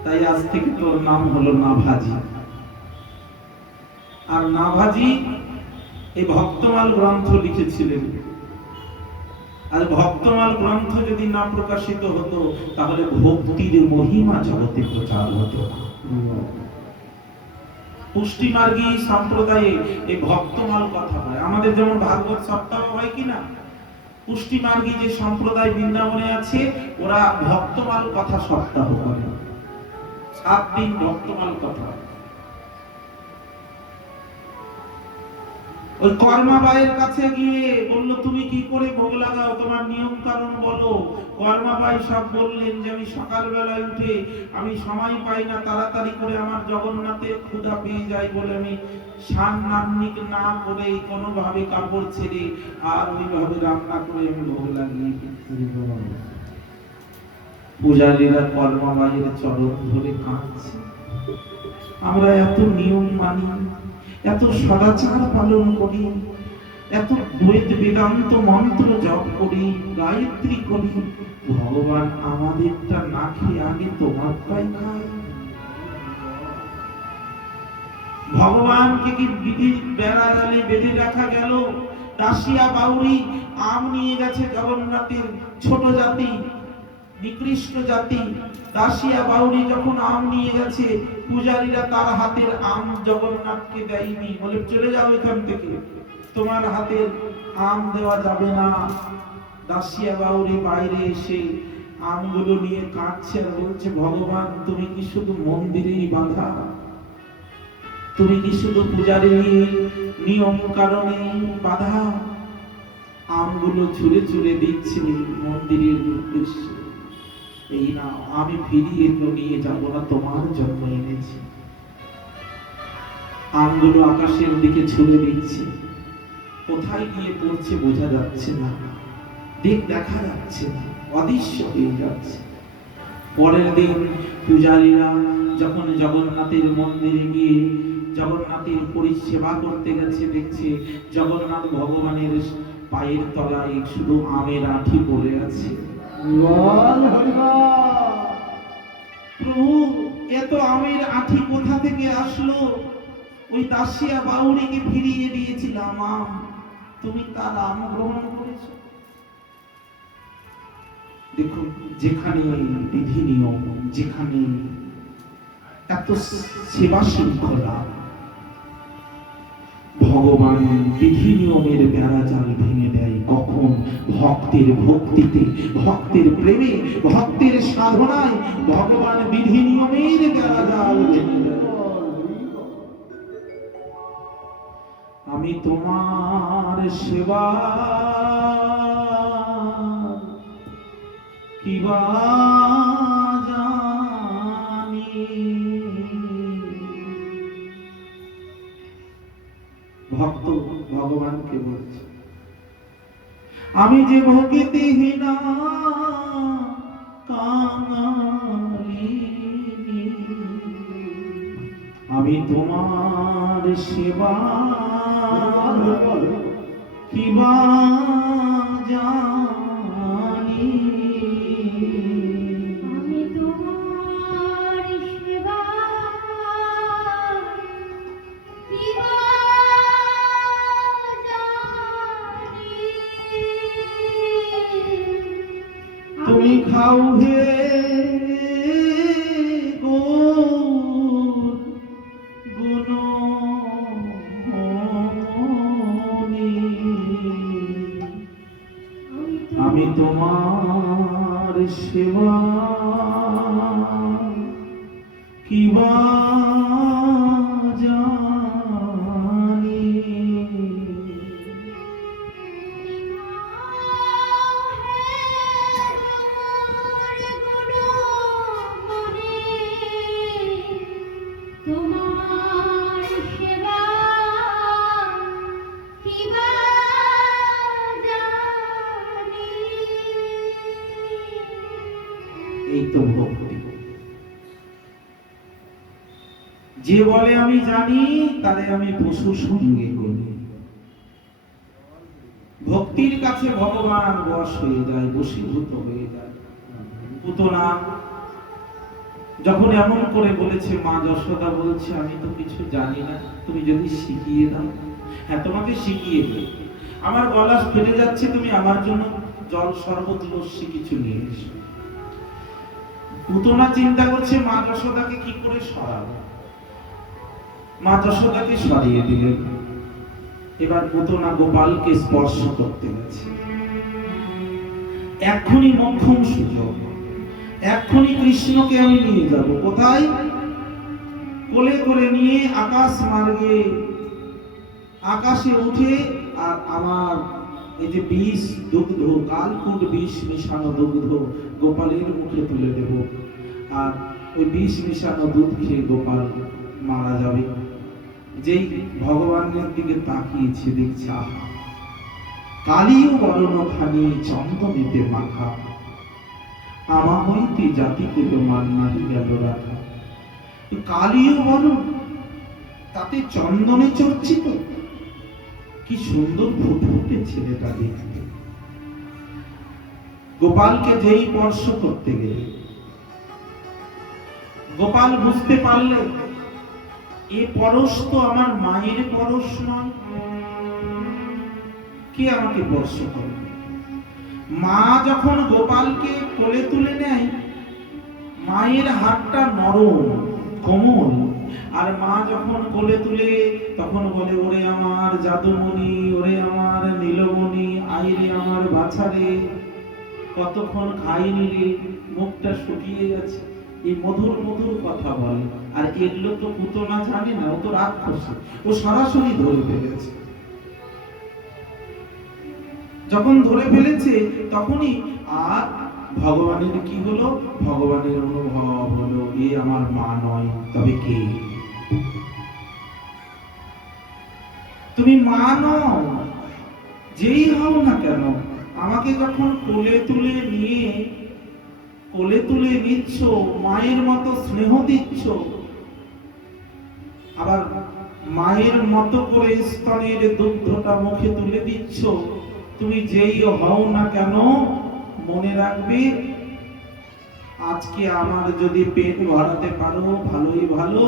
তাই আজ থেকে তোর নাম হলো নাভাজি। আর নাভাজি এই ভক্তমাল গ্রন্থ লিখেছিলেন। আর ভক্তমাল গ্রন্থ যদি না প্রকাশিত হতো তাহলে ভক্তির মহিমা জগতে প্রচার হতো। পুষ্টিমার্গী সম্প্রদায়ে এই ভক্তমাল কথা হয়। আমাদের যেমন ভাগবত সপ্তাহ হয় কিনা, পুষ্টিমার্গী যে সম্প্রদায় বৃন্দাবনে আছে ওরা ভক্তমাল কথা সপ্তাহ করে, 7 দিন ভক্তমাল কথা। ওই কর্মাবাইয়ের কাছে গিয়ে বলল, তুমি কি করে ভোগ লাগাও, তোমার নিয়ম কারণ বলো। কর্মাবাই সব বললেন যে আমি সকালবেলায় উঠে আমি সময় পাই না, তাড়াতাড়ি করে আমার জগন্নাথের ক্ষুধা পেয়ে যায় বলে আমি স্নান নান্নিক না করে কোনোভাবে কাপড় ছেড়ে আর ওইভাবে রান্না করে আমি ভোগ লাগিয়ে পূজারীরা কর্মাবাইয়ের চরণ ধরে কাঁদছে। আমরা এত নিয়ম মানি, এত সদাচার পালন করি, এত দ্বৈত বেদান্ত মন্ত্র জপ করি, গায়ত্রী করি, ভগবান আমাদেরটা না খেয়ে আগে তোমারটাই খায়। ভগবানকে কি বিধির বেড়া জালে বেঁধে রাখা গেল? দাসিয়া বাউরি আম নিয়ে গেছে জগন্নাথের ছোট জাতি, নিকৃষ্ট জাতি। দাসিয়া বাউরি যখন আম নিয়ে গেছে, পূজারীরা তার হাতের আম জগন্নাথকে দেয়নি, বলে চলে যাও এখান থেকে, তোমার হাতের আম দেওয়া যাবে না। দাসিয়া বাউরি বাইরে এসে আমগুলো নিয়ে কাঁদছে আর বলছে, ভগবান তুমি কি শুধু মন্দিরেই বাধা? তুমি কি শুধু পূজারীর নিয়ম কারণে বাধা? আমগুলো ছুঁড়ে ছুঁড়ে দিচ্ছে মন্দিরের উদ্দেশ্যে। এই না, আমি ফিরিয়ে নিয়ে যাব না, তোমার জন্য এনেছি। আমগুলো আকাশের দিকে ছুঁড়ে দিচ্ছে, কোথায় গিয়ে পড়ছে বোঝা যাচ্ছে না, দেখা যাচ্ছে না, অদৃশ্য হয়ে যাচ্ছে। পরের দিন পূজারীরা যখন জগন্নাথের মন্দিরে গিয়ে জগন্নাথের পরিষেবা করতে গেছে, দেখছে জগন্নাথ ভগবানের পায়ের তলায় শুধু আমের আঁঠি পড়ে আছে। প্রভু, এত আমের আঁঠি কোথা থেকে আসলো? ওই দাসিয়া বাউরিকে ফিরিয়ে দিয়েছিলাম আম, তুমি তার আম গ্রহণ করেছো। দেখুন, যেখানে বিধি নিয়ম, যেখানে এত সেবা শৃঙ্খলা, ভগবান বিধি নিয়মের বেড়াজাল ভেঙে দেয় কখন? ভক্তের ভক্তিতে, ভক্তের প্রেমে, ভক্তের সাধনায় ভগবান বিধি নিয়মের বেড়াজাল ভেঙে দেয়। আমি তোমার সেবা কিবা জানি, ভক্ত ভগবানকে বলছে, আমি যে ভক্তিহীনা কাঙালি, আমি তোমার সেবা কিবা জানি। আমি তোমার সেবা কিবা জানি। তুমি খাও হে আমি তোমার সেবা কিবা জানি। তোমার সেবা কিবা জানি। তো ভক্তি। যে বলে আমি জানি তারে আমি পশু সঙ্গে করি। ভক্তির কাছে ভগবান বশ হয়ে যায়, বশীভূত হয়ে যায়। পুতনা যখন এমন করে বলেছে, মা যশোদা বলছে আমি তো কিছু জানি না, তুমি যদি শিখিয়ে দাও। হ্যাঁ, তোমাকে শিখিয়ে দেব। আমার গলা ফেটে যাচ্ছে, তুমি আমার জন্য জল, শরবত, লস্যি কিছু নিয়ে এসো। পুতনা চিন্তা করছে মা যশোদাকে কি করে সরাবো। মা যশোদাকে সরিয়ে দিলেন। এবার পুতনা গোপালকে স্পর্শ করতে গেছে। এক্ষুনি মোক্ষম সুযোগ, এক্ষুনি কৃষ্ণকে আমি নিয়ে যাব। কোথায়? কোলে করে নিয়ে আকাশ মার্গে আকাশে উঠে, আর আমার এই যে বিষ দুগ্ধ, কালকুট বিষ মিশানো দুগ্ধ গোপালের মুখে তুলে দেব। আর ওই বিষ মিশানো দুধ খেয়ে গোপাল মারা যাবে। যেই ভগবানের দিকে তাকিয়েছে, দেখছে কালিও বরণ খানি চন্দনেতে মাখা, আমা হইতে জাতি করে মান নাহি গেল রাখা। কালিও বরণ, তাতে চন্দনে চর্চিত, কি সুন্দর ফুটফুটে ছেলেটা দেখতে। গোপালকে যেই স্পর্শ করতে গেলে গোপাল বুঝতে পারলে এ পরশ তো আমার মায়ের পরশ নয়, কে আমাকে স্পর্শ করবে? মা যখন গোপালকে কোলে তুলে নেয়, মায়ের হাতটা নরম কোমল, আর মা যখন কোলে তুলে তখন বলে, ওরে আমার জাদুমণি, ওরে আমার নীলমণি, আইরে আমার বাছারে, কতক্ষণ খাইনি রে, মুখটা শুকিয়ে গেছে। এই মধুর মধুর কথা বলে। আর এগুলো তো পুতনা জানে না, ও তো রাক্ষসী, ও সরাসরি ধরে ফেলেছে। যখন ধরে ফেলেছে তখনই আর ভগবানের কি হলো? ভগবানের অনুভব হলো, এ আমার মা নয়, তবে কে? তুমি মা নও, যেই হও না কেন, আমাকে যখন কোলে তুলে নিচ্ছ, মায়ের মতো স্নেহ দিচ্ছ, আবার মায়ের মতো করে স্তনের দুগ্ধটা মুখে তুলে দিচ্ছ, তুমি যেই হও না কেন, মনে রাখবে আজকে আমার যদি পেট ভরাতে পারো ভালোই ভালো,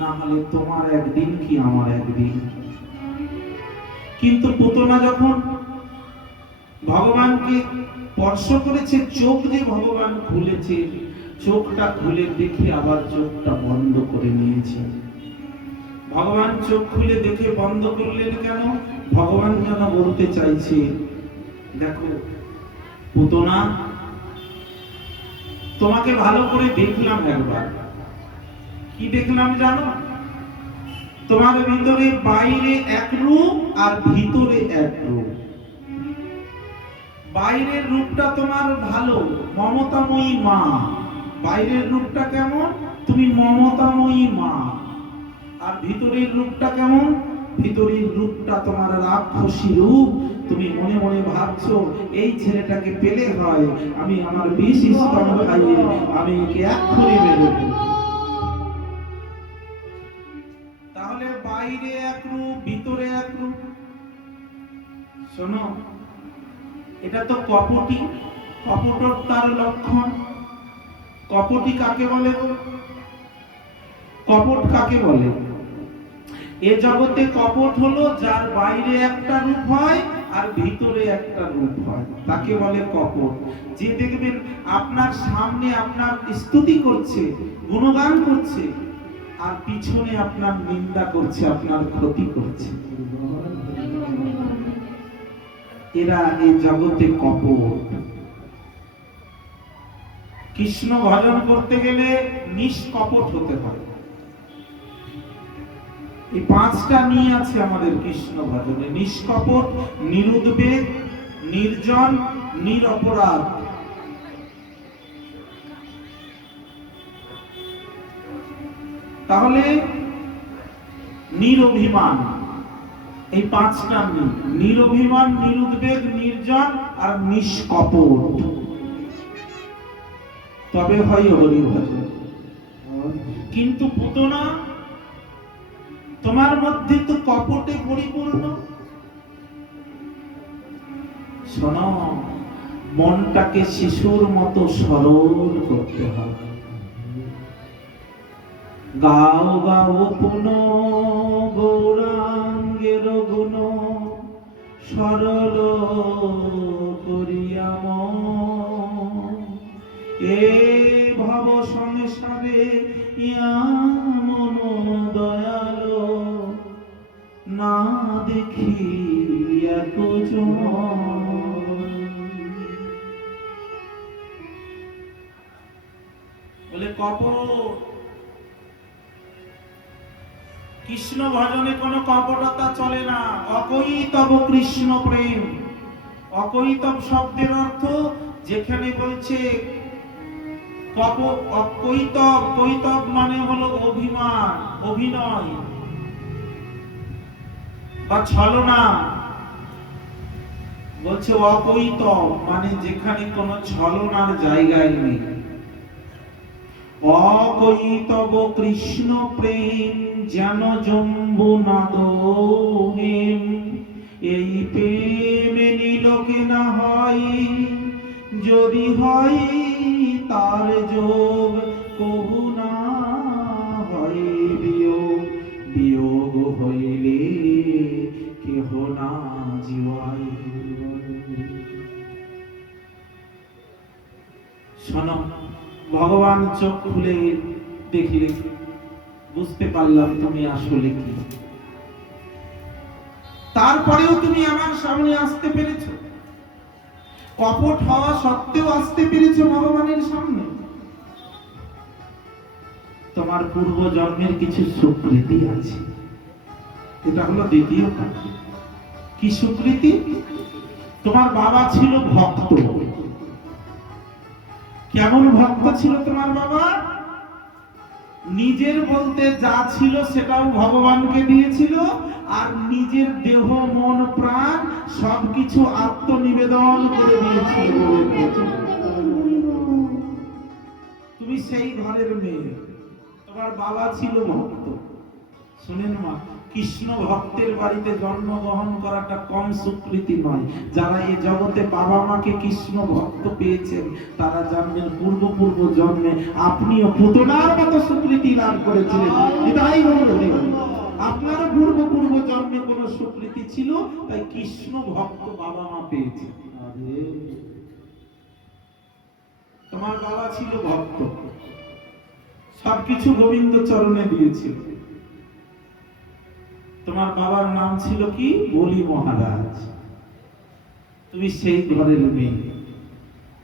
না হলে তোমার একদিন কি আমার একদিন। কিন্তু পুতনা যখন ভগবানকে স্পর্শ করেছে, চোখ যে ভগবান খুলেছে, চোখটা খুলে দেখে আবার চোখটা বন্ধ করে নিয়েছে। ভগবান চোখ খুলে দেখে বন্ধ করলেন কেন? ভগবান যেন বলতে চাইছে, দেখো পুতনা, তোমাকে ভালো করে দেখলাম একবার। কি দেখলাম জানো? তোমার ভিতরে বাইরে এক রূপ আর ভিতরে এক রূপ। বাইরের রূপটা তোমার ভালো, মমতাময়ী মা। বাইরের রূপটা কেমন? তুমি মমতাময়ী মা। আর ভিতরের রূপটা কেমন? ভিতরের রূপটা তোমার রাক্ষসী রূপ। তুমি মনে মনে ভাবছো, এই ছেলেটাকে পেলে হয়, আমি আমার বিষ স্তন খাইয়ে আমি একে এক্ষুনি মেরে দেব। তাহলে বাইরে এক রূপ, ভিতরে এক রূপ। শোনো, এটা তো কপটি, কপটতার লক্ষণ। কপটি কাকে বলে? কপট কাকে বলে? এ জগতে কপট হলো যার বাইরে একটা রূপ হয় আর ভিতরে একটা রূপ হয়, তাকে বলে কপট। যে দেখবেন আপনার সামনে আপনার স্তুতি করছে, গুণগান করছে, আর পিছনে আপনার নিন্দা করছে, আপনার ক্ষতি করছে, এরা এই জগতে কপট। কৃষ্ণ ভজন করতে গেলে নিষ্কপট হতে হয়। এই পাঁচটা নিয়ে আছে আমাদের কৃষ্ণ ভজনে: নিষ্কপট, নিরুদ্বেগ, নির্জন, নিরপরাধ। তাহলে নিরভিমান, এই পাঁচটা নিরভিমান, নিরুদ্বেগ, নির্জন আর নিষ্কপট। তবে হয় হরি ভজন। কিন্তু পুতনা, তোমার মধ্যে তো কপটে পরিপূর্ণ। শোনো, মনটাকে শিশুর মতো সরল করতে হবে। গাও গাও পুন গৌরাঙ্গের গুণ, সরল করিয়া মন। এ ভব সংসারে এমন দয়ালো, না দেখি একজন। বলে কপট, কৃষ্ণ ভজনে কোনো কপটতা চলে না। অকৈতব কৃষ্ণ প্রেম। অকৈতব শব্দের অর্থ যেখানে বলছে কৈতব, কৈতব মানে হলো অভিমান, অভিনয় বা ছলনা। বলছে অকৈতব মানে যেখানে কোনো ছলনার জায়গায় নেই। অকৈতব কৃষ্ণ প্রেম যেন যম্বুনাদ হেম। এই প্রেমে নীলকে না হয়, যদি হয় তার যোগ, কবু না হয় বিয়োগ। বিয়োগ হইলে কেহ না জীবাই। শোনো, ভগবান চোখ খুলে দেখলে বুঝতে পারলাম তুমি আসলে কি। তারপরেও তুমি আমার সামনে আসতে পেরেছো, কপট হওয়া সত্ত্বেও আসতে পেরেছো ভগবানের সামনে। তোমার পূর্ব জন্মের কিছু সুকৃতি আছে। এটা হলো দ্বিতীয় কারণ। কি সুকৃতি? তোমার বাবা ছিল ভক্ত। কেমন ভক্ত ছিল তোমার বাবা? নিজের বলতে যা ছিল সেটাও ভগবানকে দিয়েছিল, আর নিজের দেহ মন প্রাণ সবকিছু আত্মনিবেদন করে দিয়েছিল। তুমি সেই ঘরের মেয়ে, তোমার বাবা ছিল ভক্ত। শুনেন মা, কৃষ্ণ ভক্তের বাড়িতে জন্মগ্রহণ করাটা কম স্বীকৃতি নয়। যারা এই জগতে বাবা মাকে কৃষ্ণ ভক্ত পেয়েছেন তারা জানবেন পূর্ব পূর্ব জন্মে আপনিও পুতনার মতো স্বীকৃতি লাভ করেছিলেন। এটাই হলো আপনার পূর্ব পূর্ব জন্মে কোন স্বীকৃতি ছিল, তাই কৃষ্ণ ভক্ত বাবা মা পেয়েছে। তোমার বাবা ছিল ভক্ত, সবকিছু গোবিন্দ চরণে দিয়েছিল। তোমার বাবার নাম ছিল কি? বলি মহারাজ। তুমি সেই ঘরের মেয়ে।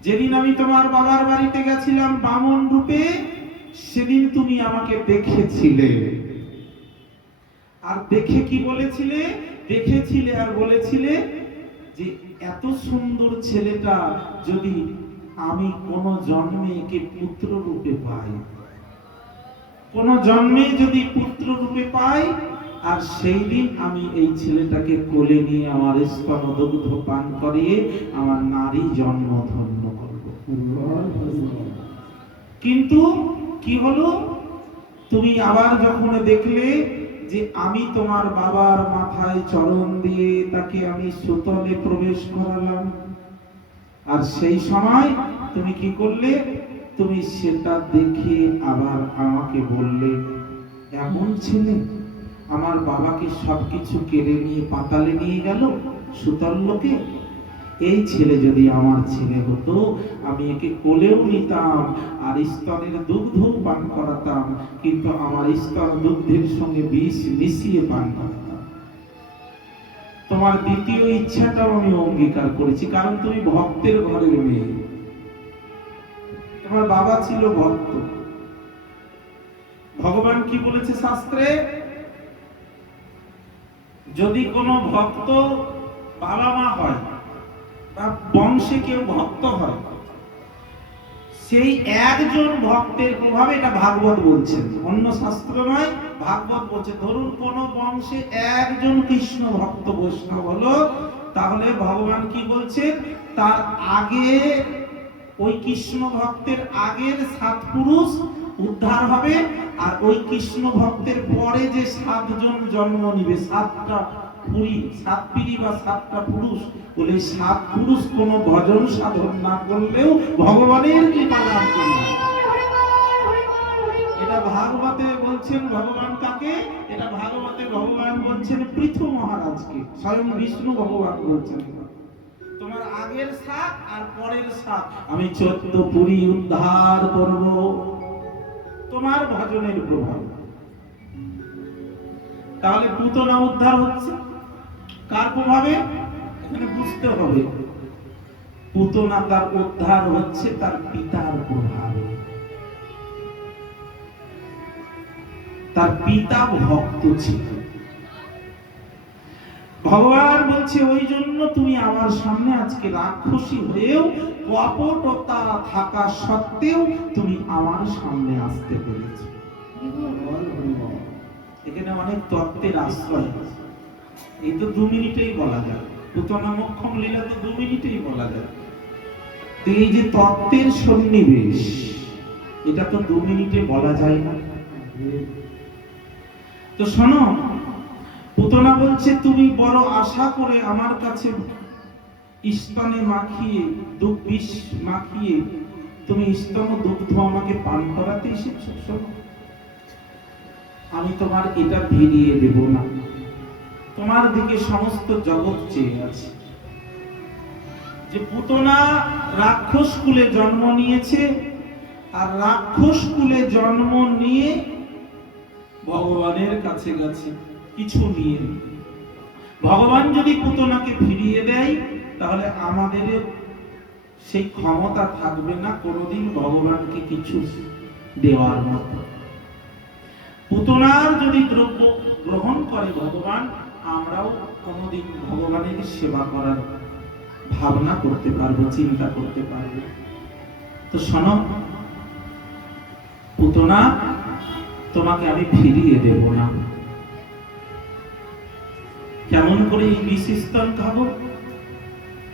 যেদিন আমি তোমার বাবার বাড়িতে গেছিলাম বামন রূপে, সেদিন তুমি আমাকে দেখেছিলে। আর দেখে কি বলেছিলে? দেখেছিলে আর বলেছিলে যে এত সুন্দর ছেলেটা যদি আমি কোন জন্মে একে পুত্র রূপে পাই, কোন জন্মে যদি পুত্র রূপে পাই, আর সেই দিন আমি এই ছেলেটাকে কোলে নিয়ে আমার স্তন দুগ্ধ পান করিয়ে আমার নারী জন্ম ধন্য করব। কিন্তু কি হলো? তুমি আবার যখন দেখলে যে আমি তোমার বাবার মাথায় চরণ দিয়ে তাকে আমি সুতলে প্রবেশ করালাম, আর সেই সময় তুমি কি করলে? তুমি সেটা দেখে আবার আমাকে বললে, এমন ছেলে আমার বাবাকে সবকিছু কেড়ে নিয়ে পাতালে নিয়ে গেল, সুতল লোকে। এই ছেলে যদি আমার ছেলে হতো, আমি একে কোলেও নিতাম আর স্তনের দুগ্ধ পান করাতাম, কিন্তু আমার স্তন দুগ্ধের সঙ্গে বিষ মিশিয়ে পান করাতাম। তোমার দ্বিতীয় ইচ্ছাটাও আমি অঙ্গীকার করেছি, কারণ তুমি ভক্তের ঘরের মেয়ে। তোমার বাবা ছিল ভক্ত। ভগবান কি বলেছে শাস্ত্রে? যদি কোনো ভক্ত বাবা মা হয় বা বংশে কেউ ভক্ত হয়, সেই একজন ভক্তের প্রভাবে, এটা ভাগবত বলছেন, অন্য শাস্ত্র নয়, ভাগবত বলছে। ধরুন কোন বংশে একজন কৃষ্ণ ভক্ত বৈষ্ণব হলো, তাহলে ভগবান কি বলছেন? তার আগে ওই কৃষ্ণ ভক্তের আগের 7 পুরুষ উদ্ধার হবে, আর ওই কৃষ্ণ ভক্তের পরে যে 7 জন জন্ম নিবে, 7টা পুরী, 7 পিড়ি বা 7টা পুরুষ, বলে 7 পুরুষ কোনো ভজন সাধন না করলেও ভগবানের কৃপা লাভ করবে। এটা ভাগবতে বলছেন ভগবান কাকে? এটা ভাগবতে ভগবান বলছেন পৃথু মহারাজকে, স্বয়ং বিষ্ণু ভগবান বলছেন তোমার আগের 7 আর পরের 7 আমি 14 পুরী উদ্ধার করব তোমার ভজনের প্রভাব। তাহলে পুতনা উদ্ধার হচ্ছে কার প্রভাবে? এখানে বুঝতে হবে পুতনা তার উদ্ধার হচ্ছে তার পিতার প্রভাবে। তার পিতা ভক্ত ছিল। ভগবান বলছে ওই জন্য তুমি আমার সামনে আজকে রাক্ষসী হয়েও কপটতা থাকা সত্ত্বেও তুমি আমার সামনে আসতে পেরেছো। এখানে অনেক তত্ত্বের আশ্রয় আছে। এই তো 2 মিনিটেই বলা যায়, পুতনা মোক্ষম লীলা তো 2 মিনিটেই বলা যায়। তো এই যে তত্ত্বের সন্নিবেশ, এটা তো 2 মিনিটে বলা যায় না। তো শোনো, পুতনা বলছে তুমি বড় আশা করে আমার কাছে স্তনে মাখিয়ে বিষ মাখিয়ে তুমি স্তন দুগ্ধ আমাকে পান করাতে এসেছো। শোনো, আমি তোমার এটা ভিড়িয়ে দেব না। তোমার দিকে সমস্ত জগৎ চেয়ে আছে। যে পুতনা রাক্ষস কুলে জন্ম নিয়েছে, আর রাক্ষস কুলে জন্ম নিয়ে ভগবানের কাছে গেছে কিছু নিয়ে। ভগবান যদি পুতনাকে ফিরিয়ে দেয় তাহলে আমাদের সেই ক্ষমতা থাকবে না কোনোদিন ভগবানকে কিছু দেওয়ার মতো। পুতনার যদি দ্রব্য গ্রহণ করে ভগবান, আমরাও কোনোদিন ভগবানের সেবা করার ভাবনা করতে পারবো, চিন্তা করতে পারবো। তো শোনো পুতনা, তোমাকে আমি ফিরিয়ে দেব না। কেমন করে এই বিষ স্তন খাবো?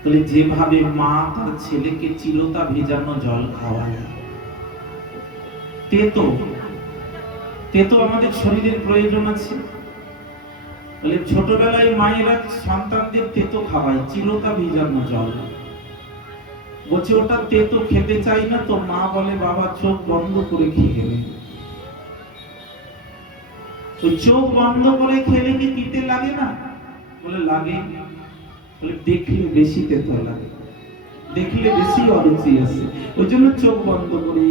বলে যেভাবে মা তার ছেলেকে চিলতা ভেজানো জল খাওয়ায়। তেতো আমাদের শরীরের প্রয়োজন আছে। বলে ছোটবেলায় মায়েরা সন্তানদের তেতো খাওয়ায়, চিলতা ভেজানো জল। বলছে ওটা তেতো খেতে চাই না, তো মা বলে বাবা চোখ বন্ধ করে খেয়ে নে। চোখ বন্ধ করে খেলে কি তিতে লাগে না? বলে লাগে। বলে দেখলে বেশি তেতো লাগে, দেখলে বেশি অরুচি আছে, ওই জন্য চোখ বন্ধ করে।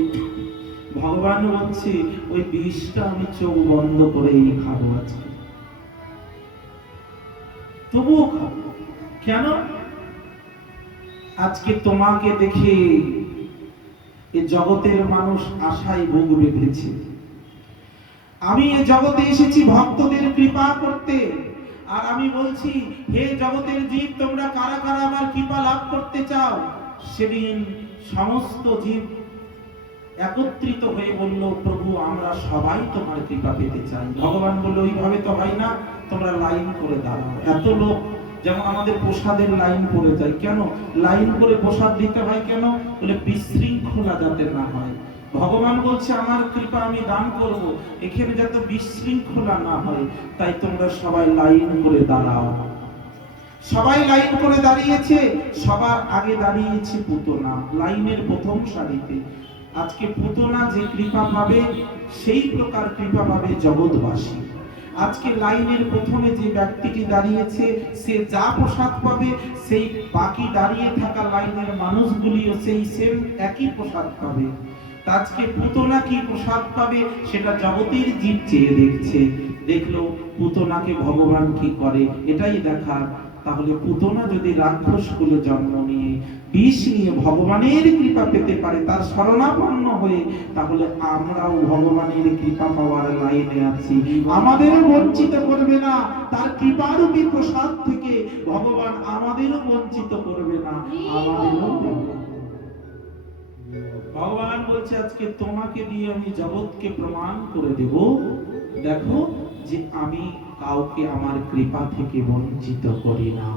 ভগবান বলছে ওই বিষটা আমি চোখ বন্ধ করেই খাবো আজকে, তবুও খাবো। কেন? আজকে তোমাকে দেখে এই জগতের মানুষ আশায় বুক বেঁধেছে। আমি এই জগতে এসেছি ভক্তদের কৃপা করতে, আর আমি বলছি হে জগতের জীব, তোমরা কারা কারা আমার কৃপা লাভ করতে চাও? সেদিন সমস্ত জীব একত্রিত হয়ে বলল প্রভু আমরা সবাই তোমার কৃপা পেতে চাই। ভগবান বলল ওইভাবে তো হয় না, তোমরা লাইন করে দাঁড়াও। এত লোক, যেমন আমাদের প্রসাদের লাইন পড়ে যায়। কেন লাইন করে প্রসাদ দিতে হয়? কেন? বলে বিশৃঙ্খলা যাতে না হয়। ভগবান বলছে আমার কৃপা আমি দান করব, এখানে যাতে বিশৃঙ্খলা না হয়, তাই তোমরা সবাই লাইন করে দাঁড়াও। সবাই লাইন করে দাঁড়িয়েছে, সবার আগে দাঁড়িয়েছে পুতনা, লাইনের প্রথম সারিতে। আজকে পুতনা যে কৃপা পাবে, সেই প্রকার কৃপা পাবে জগৎবাসী। আজকে লাইনের প্রথমে যে ব্যক্তিটি দাঁড়িয়েছে, সে যা প্রসাদ পাবে, সেই বাকি দাঁড়িয়ে থাকা লাইনের মানুষগুলিও সেই সেম একই প্রসাদ পাবে। আজকে পুতনা কি প্রসাদ পাবে সেটা জগতের জীব চেয়ে দেখছে। দেখলো পুতনাকে ভগবান কি করে, এটাই দেখার। তাহলে পুতনা যদি রাক্ষস কুলে জন্ম নিয়ে বিষ নিয়ে ভগবানের কৃপা পেতে পারে তার শরণাপন্ন হয়ে, তাহলে আমরাও ভগবানের কৃপা পাওয়ার লাইনে আছি। আমাদেরও বঞ্চিত করবে না, তার কৃপারূপী প্রসাদ থেকে ভগবান আমাদেরও বঞ্চিত করবে না, আমাদেরও দেবে। ভগবান বলছে আজকে তোমাকে দিয়ে আমি জগৎকে প্রমাণ করে দেব, দেখো যে আমি কাউকে আমার কৃপা থেকে বঞ্চিত করি না।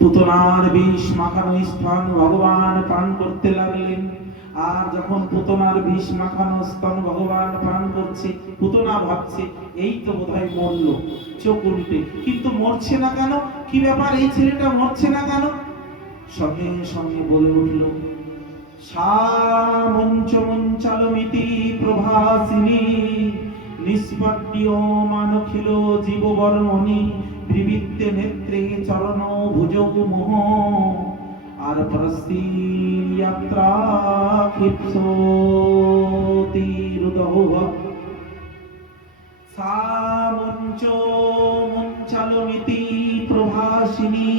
পুতনার বিষ মাখানো স্তন ভগবান পান করতে লাগলেন। আর যখন পুতনার বিষ মাখানো স্তন ভগবান পান করছে, পুতনা ভাবছে এই তো বোধহয় মরলো, চোখ উল্টে, কিন্তু মরছে না কেন? কি ব্যাপার, এই ছেলেটা মরছে না কেন? সঙ্গে সঙ্গে বলে উঠল, সা মঞ্চ মঞ্চালমিতি প্রভাসিনী নিষ্পদ্যমানখিল জীববর্মণি বিবিদ্যে নেত্রে চরণ ভুজৌ মোহ আর পরস্তি যাত্রা ক্ষিপ্সতি হৃদহ। সা মঞ্চ মঞ্চালমিতি প্রভাসিনী,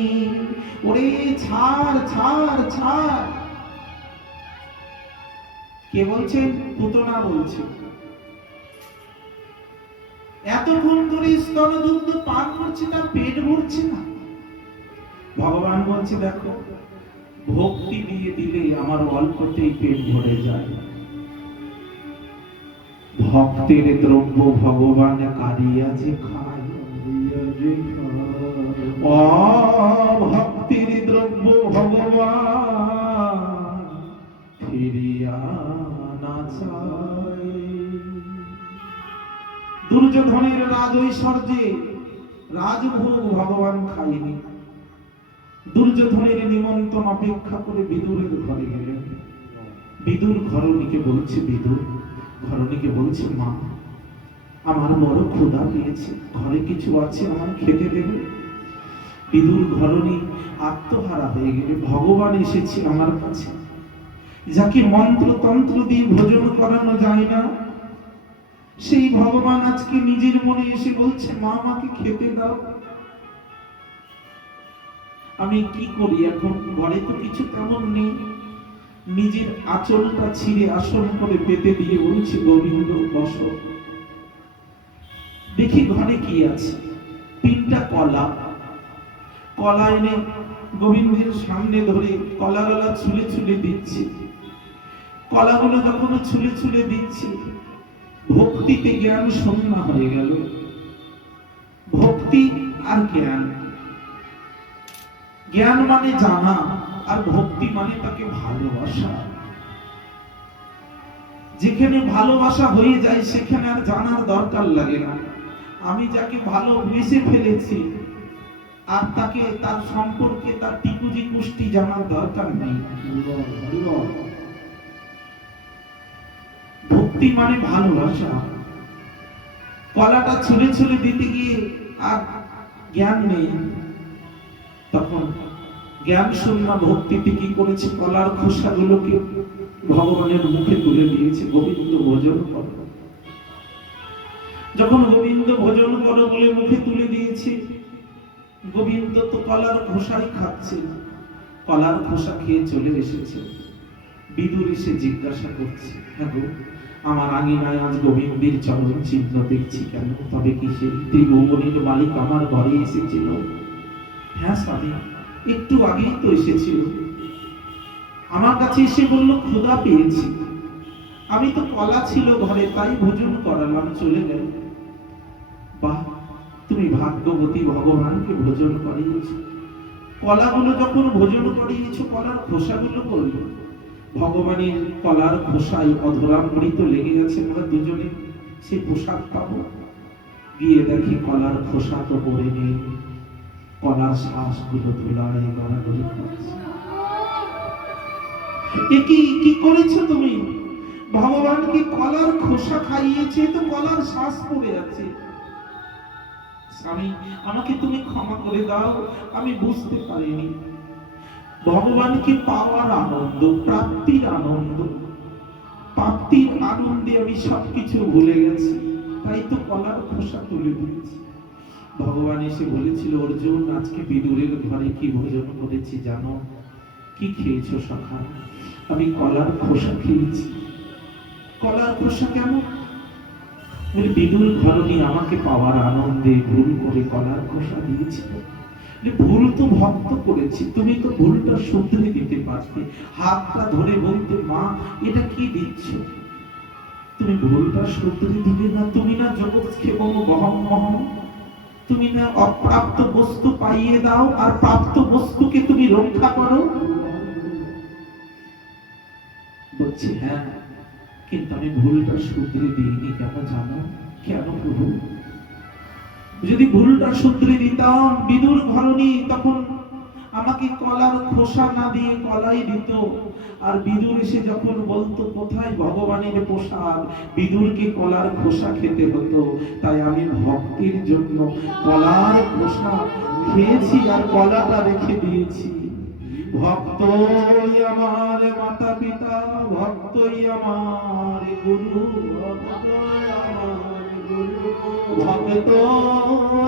ওরে ছাড় ছাড় ছাড়। কে বলছেন? পুতনা বলছে। এতক্ষণ ধরে স্তনদুগ্ধ পান করছে, তার পেট ভরছে না। ভগবান বলছে দেখো, ভক্তি দিয়ে দিলে আমার অল্পতেই পেট ভরে যায়। ভক্তের দ্রব্য ভগবান কারিয়া যে খায়, অভক্তির দ্রব্য ভগবান ফিরিয়া না চায়। দুর্যোধনের রাজ ঐশ্বর্যে রাজভোগ ভগবান খায়নি। দুর্যোধনের নিমন্ত্রণ অপেক্ষা করে বিদুরের ঘরে গেলেন। বিদুর ঘরণীকে বলছে, বিদুর ঘরণীকে বলছে, মা আমার বড় ক্ষুধা পেয়েছে, ঘরে কিছু আছে আমার খেতে দেবে? বিদুর ঘরণী আত্মহারা হয়ে গেলে, ভগবান এসেছে আমার কাছে, যাকে মন্ত্র তন্ত্র দিয়ে ভোজন করানো যায় না, সেই ভগবান আজকে নিজের মনে এসে বলছে, মা আমাকে খেতে দাও। আমি কি করি এখন? ঘরে তো কিছু তেমন নেই। নিজের আঁচলটা ছিঁড়ে আসন করে পেতে দিয়ে বলছি, গোবিন্দ বসো, দেখি ঘরে কি আছে। 3টা কলা, কলা এনে গোবিন্দের সামনে ধরে কলাগুলো ছুলে ছুলে দিচ্ছি। কলাগুলো যখন ছুলে ছুলে দিচ্ছি, ভক্তিতে জ্ঞান শূন্য হয়ে গেল। ভক্তি আর জ্ঞান, জ্ঞান মানে জানা, আর ভক্তি মানে তাকে ভালোবাসা। যেখানে ভালোবাসা হয়ে যায় সেখানে আর জানার দরকার লাগে না। আমি যাকে ভালোবেসে ফেলেছি আর তাকে, তার সম্পর্কে, তার টিকুজি কুষ্টি জানার দরকার নেই। ভক্তি মানে ভালোবাসা। কলাটা ছুলে ছুলে দিতে গিয়ে আর জ্ঞান নেই, তখন জ্ঞান শূন্য ভক্তিতে কি করেছে, কলার খোসাগুলোকে ভগবানের মুখে তুলে দিয়েছে, গোবিন্দ ভোজন করো। যখন গোবিন্দ ভোজন করো বলে মুখে তুলে দিয়েছে, গোবিন্দ তো কলার খোসাই খাচ্ছে, কলার খোসা খেয়ে চলে এসেছে। বিদুর এসে জিজ্ঞাসা করছে, হ্যাঁ গো, আমার আঙিনায় আজ গোবিন্দের চরণ চিহ্ন দেখছি কেন? তবে কি সে ত্রিভুবনের মালিক আমার ঘরে এসেছিল? হ্যাঁ স্বামী, একটু আগেই তো এসেছিল। আমার কাছে এসে বলল ক্ষুধা পেয়েছি। আমি তো কলা ছিল ঘরে, তাই ভোজন করালাম, চলে গেল। বাহ, তুমি ভাগ্যবতী, ভগবানকে ভোজন করিয়েছো। কলাগুলো যখন ভোজন করিয়েছো, কলার খোসাগুলো করলো। ভগবানের কলার খোসায় অধরামৃত লেগে গেছে, আমরা দুজনে সে পোশাক পাবো। গিয়ে দেখি কলার খোসা তো পরে নেই, কলার শ্বাসগুলো ধুলায় গড়াগড়ি করছে। কি করেছো তুমি? ভগবানকে কলার খোসা খাইয়েছে, তো কলার শ্বাস পড়ে আছে। স্বামী, আমাকে তুমি ক্ষমা করে দাও, আমি বুঝতে পারিনি। ভগবানকে পাওয়ার আনন্দ, প্রাপ্তির আনন্দ, প্রাপ্তির আনন্দে আমি সবকিছু ভুলে গেছি, তাই তো কলার খোসা তুলে দিয়েছি। ভগবান এসে বলেছিল, অর্জুন আজকে বিদুরের ঘরে কি ভোজন করেছি জানো? কি খেয়েছো সখা? আমি কলার খোসা খেয়েছি। কলার খোসা কেন? বিদুর ঘরণী আমাকে পাওয়ার আনন্দে ভুল করে কলার খোসা দিয়েছিল। ভুল তো ভক্ত করেছি, তুমি তো ভুলটা শুধরে দিতে পারতে, হাতটা ধরে বলতে, মা এটা কি দিচ্ছ? তুমি ভুলটা শুধরে দিলে না, তুমি না জগৎ খেবম বহম বহম। তুমি না অপ্রাপ্ত বস্তু পাইয়ে দাও আর প্রাপ্ত বস্তুকে তুমি রক্ষা করো? বলছি হ্যাঁ, কিন্তু আমি ভুলটা শুধরে দিইনি। কেন জানো? কেন প্রভু? যদি ভুলটা শুধরে দিতাম, বিদুর ঘরণী তখন আমাকে কলার খোসা না দিয়ে কলাই দিত। আর বিদুর এসে যখন বলতো কোথায় ভগবানের প্রসাদ, বিদুরকে কলার খোসা খেতে হতো। তাই আমি ভক্তির জন্য কলার খোসা খেয়েছি আর কলাটা রেখে দিয়েছি। ভক্তই আমার মাতা পিতা, ভক্তই আমার গুরু, ভক্তই আমার গুরু, ভক্ত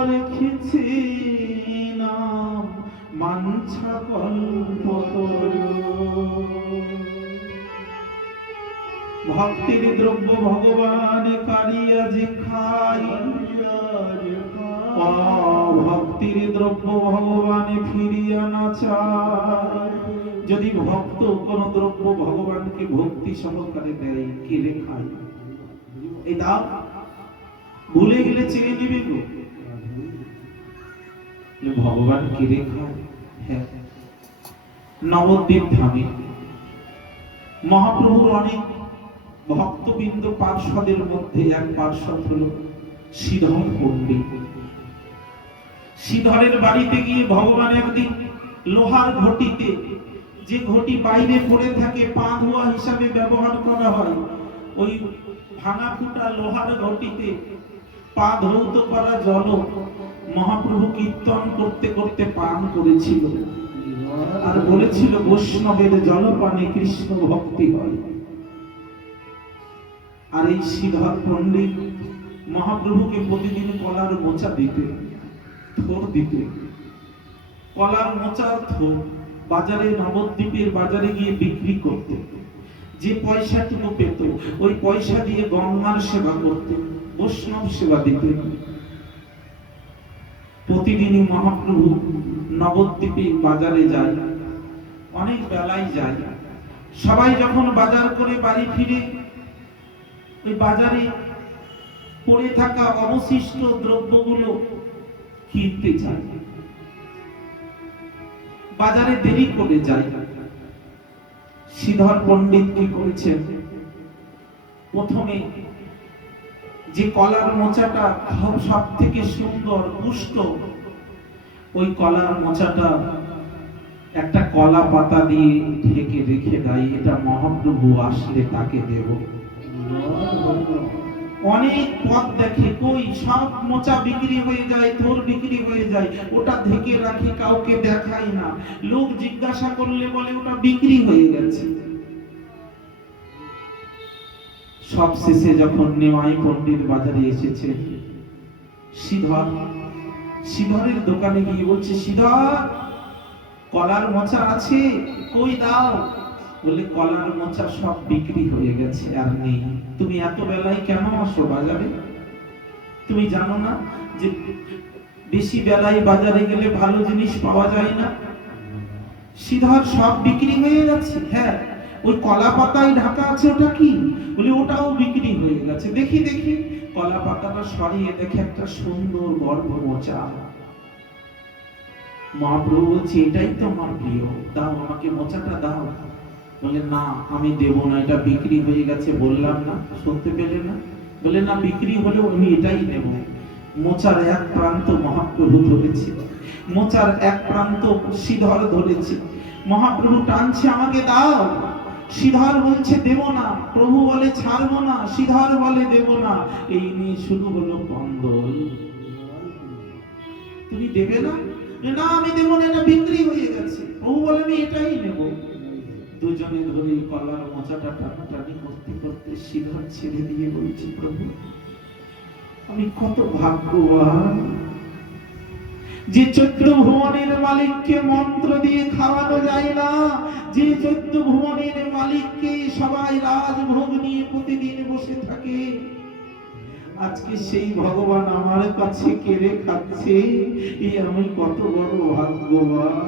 রেখেছি নাম মাঞ্ছা কল্পতরু। ভক্তির দ্রব্য ভগবান কারিয়া যে খাই, ভক্তির দ্রব্য ভগবান ফিরিয়া না চায়। যদি ভক্ত কোন দ্রব্য ভগবানকে ভক্তি সহকারে দেয়, কেড়ে খায়, এই দাও, ভুলে গেলে চিনে নিবে গো। ভগবান কেড়ে খায়। হ্যাঁ, নবদ্বীপ ধামে মহাপ্রভুর অনেক ভক্তবৃন্দ পার্ষদের মধ্যে এক পার্ষদ হলো শ্রীধর পণ্ডিত। শ্রীধরের বাড়িতে গিয়ে ভগবান একদিন লোহার ঘটিতে, যে ঘটি বাইরে পড়ে থাকে পা ধোয়া হিসাবে ব্যবহার করা হয়, ওই ভাঙা ফুটা লোহার ঘটিতে পা ধৌত করা জল মহাপ্রভু কীর্তন করতে করতে পান করেছিল আর বলেছিল বৈষ্ণবের জলপানে কৃষ্ণ ভক্তি হয়। আর এই শ্রীধর পণ্ডিত মহাপ্রভুকে প্রতিদিন কলার মোচা দিতে, থোর দিতে। কলার মোচার থোর বাজারে, নবদ্বীপের বাজারে গিয়ে বিক্রি করতে। যে পয়সাটুকু পেত ওই পয়সা দিয়ে গঙ্গার সেবা করতে, বৈষ্ণব সেবা দিতে। প্রতিদিনই মহাপ্রভু নবদ্বীপে বাজারে যায়, অনেক বেলায় যায়। সবাই যখন বাজার করে বাড়ি ফিরে ওই বাজারে পড়ে থাকা অবশিষ্ট দ্রব্যগুলো কিনতে যায়, বাজারে দেরি করে যায়। শ্রীধর পণ্ডিত কি করেছেন, প্রথমে যে কলার মোচাটা সব থেকে সুন্দর পুষ্ট, ওই কলার মোচাটা একটা কলা পাতা দিয়ে ঢেকে রেখে দেয়, এটা মহাপ্রভু আসলে তাকে দেব। অনেক পথ দেখে, কই সব মোচা বিক্রি হয়ে যায়, থোর বিক্রি হয়ে যায়, ওটা ঢেকে রাখে, কাউকে দেখায় না। লোক জিজ্ঞাসা করলে বলে ওটা বিক্রি হয়ে গেছে। সব শেষে যখন নেওয়াই পণ্ডিত বাজারে এসেছে, শ্রীধরের দোকানে গিয়ে বলছে, শ্রীধর কলার মোচা আছে, কই দাও। বলে কলার মোচা সব বিক্রি হয়ে গেছে, আর নেই। তুমি এত বেলায় কেন আসো বাজারে? তুমি জানো না যে বেশি বেলায় বাজারে গেলে ভালো জিনিস পাওয়া যায় না? শ্রীধর সব বিক্রি হয়ে গেছে। হ্যাঁ, ওই কলা পাতায় ঢাকা আছে, ওটা কি? বলে ওটাও বিক্রি হয়ে গেছে। দেখি দেখি, কলা পাতাটা সরিয়ে দেখে একটা সুন্দর গর্ভ মোচা। মহাপ্রভু বলছে, এটাই তো আমার প্রিয়, দাও আমাকে মোচাটা দাও। বলে না, আমি দেব না, এটা বিক্রি হয়ে গেছে, বললাম না, শুনতে পেলে না? বলে না, বিক্রি হলেও আমি এটাই নেব। মোচার এক প্রান্ত মহাপ্রভু ধরেছে, মোচার এক প্রান্ত শ্রীধর ধরেছে। মহাপ্রভু টানছে, আমাকে দাও। শ্রীধর বলছে দেব না, প্রভু বলে ছাড়বো না, শ্রীধর বলে দেব না। এই নিয়ে শুরু হলো কন্দল। তুমি দেবে না? না আমি দেব না, এটা বিক্রি হয়ে গেছে। প্রভু বলে আমি এটাই নেব। দুজনে ধরে কলার মোচাটা টানাটানি করতে করতে শ্রীধর ছেড়ে দিয়ে বলছি, প্রভু আমি কত ভাগ্যবান যে 14 ভুবনের মালিককে মন্ত্র দিয়ে খাওয়ানো যায় না, যে 14 ভুবনের মালিককে সবাই রাজভোগ নিয়ে প্রতিদিন বসে থাকে। আজকে সেই ভগবান আমার কাছে কেড়ে খাচ্ছে, এই আমি কত বড় ভাগ্যবান।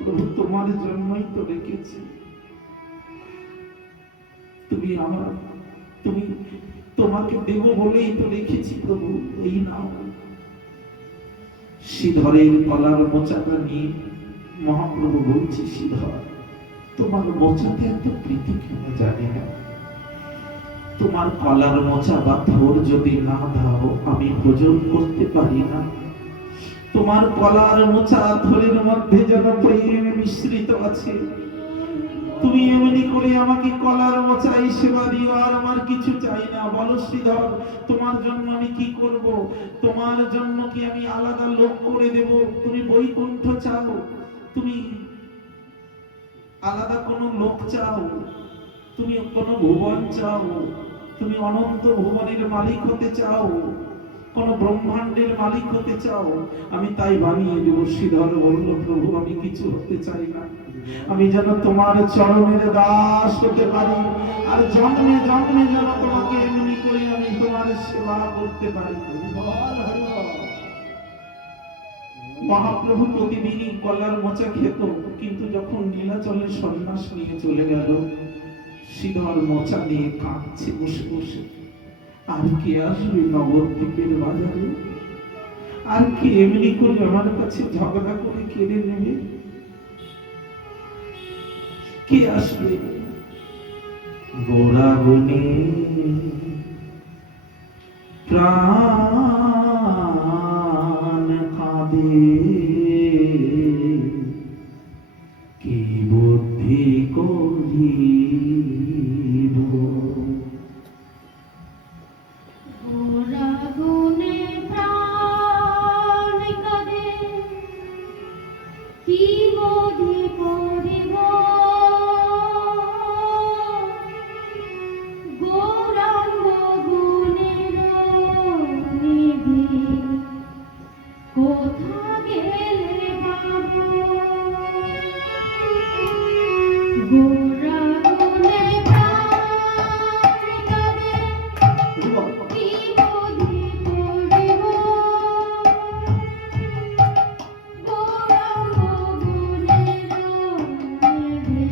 প্রভু তোমার জন্যই তো রেখেছি, তুমি আমার, তুমি তোমাকে দেব বলেই তো রেখেছি। প্রভু এই নাও। শ্রীধরের কলার মোচাটা নিয়ে মহাপ্রভু বলছি, শ্রীধর তোমার মোচাতে এত প্রীতি কেন জানি না, তোমার কলার মোচা বা থোর যদি না দাও আমি ভোজন করতে পারি না। তোমার কলার মোচা থোরের মধ্যে যেন প্রেম মিশ্রিত আছে। তুমি এমনি করে আমাকে কলার মোচাই সেবা দিও, আর আমার কিছু চাই না। বলো শ্রীধর তোমার জন্য আমি কি করব? তোমার জন্য কি আমি আলাদা লোক করে দেব? তুমি বৈকুণ্ঠ চাও, তুমি আলাদা কোনো লোক চাও, তুমি কোনো ভুবন চাও, তুমি অনন্ত ভুবনের মালিক হতে চাও, কোন ব্রহ্মাণ্ডের মালিক হতে চাও, আমি তাই বানিয়ে দেব। শ্রীধর বলল, প্রভু আমি কিছু হতে চাই না, আমি যেন তোমার চরণের দাস হতে পারি, আর জন্মে জন্মে যেন তোমাকে এমনি করে আমি তোমার সেবা করতে পারি। মহাপ্রভু প্রতিদিনই কলার মোচা খেত, কিন্তু যখন নীলাচলের সন্ন্যাস নিয়ে চলে গেল, শ্রীধর মোচা নিয়ে কাঁদছে বসে বসে। আর কে আসবে নবদ্বীপের বাজারে? আর কে এমনি করে আমার কাছে ঝগড়া করে কেড়ে নেবে? কে আসবে? গোড়া গুনে প্রাণ কাঁদে, কি বুদ্ধি করিব? গোরা গুণে প্রাণ কাঁদে, কি বোধি করিব? গৌরাঙ্গ গুণের নিধি কোথা গেলে পাব? গোরা গুণে প্রাণ কাঁদে, কি বোধি করিব? গৌরাঙ্গ গুণের নিধি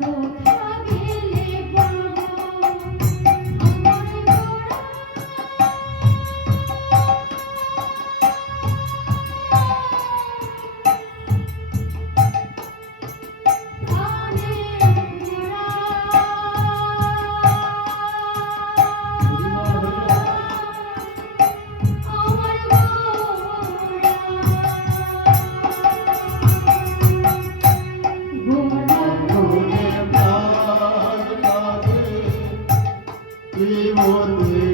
কোথা গেলে পাব? আমার গোরা প্রাণের গোরা, আমার গোরা প্রাণ কাঁদে, কি মনে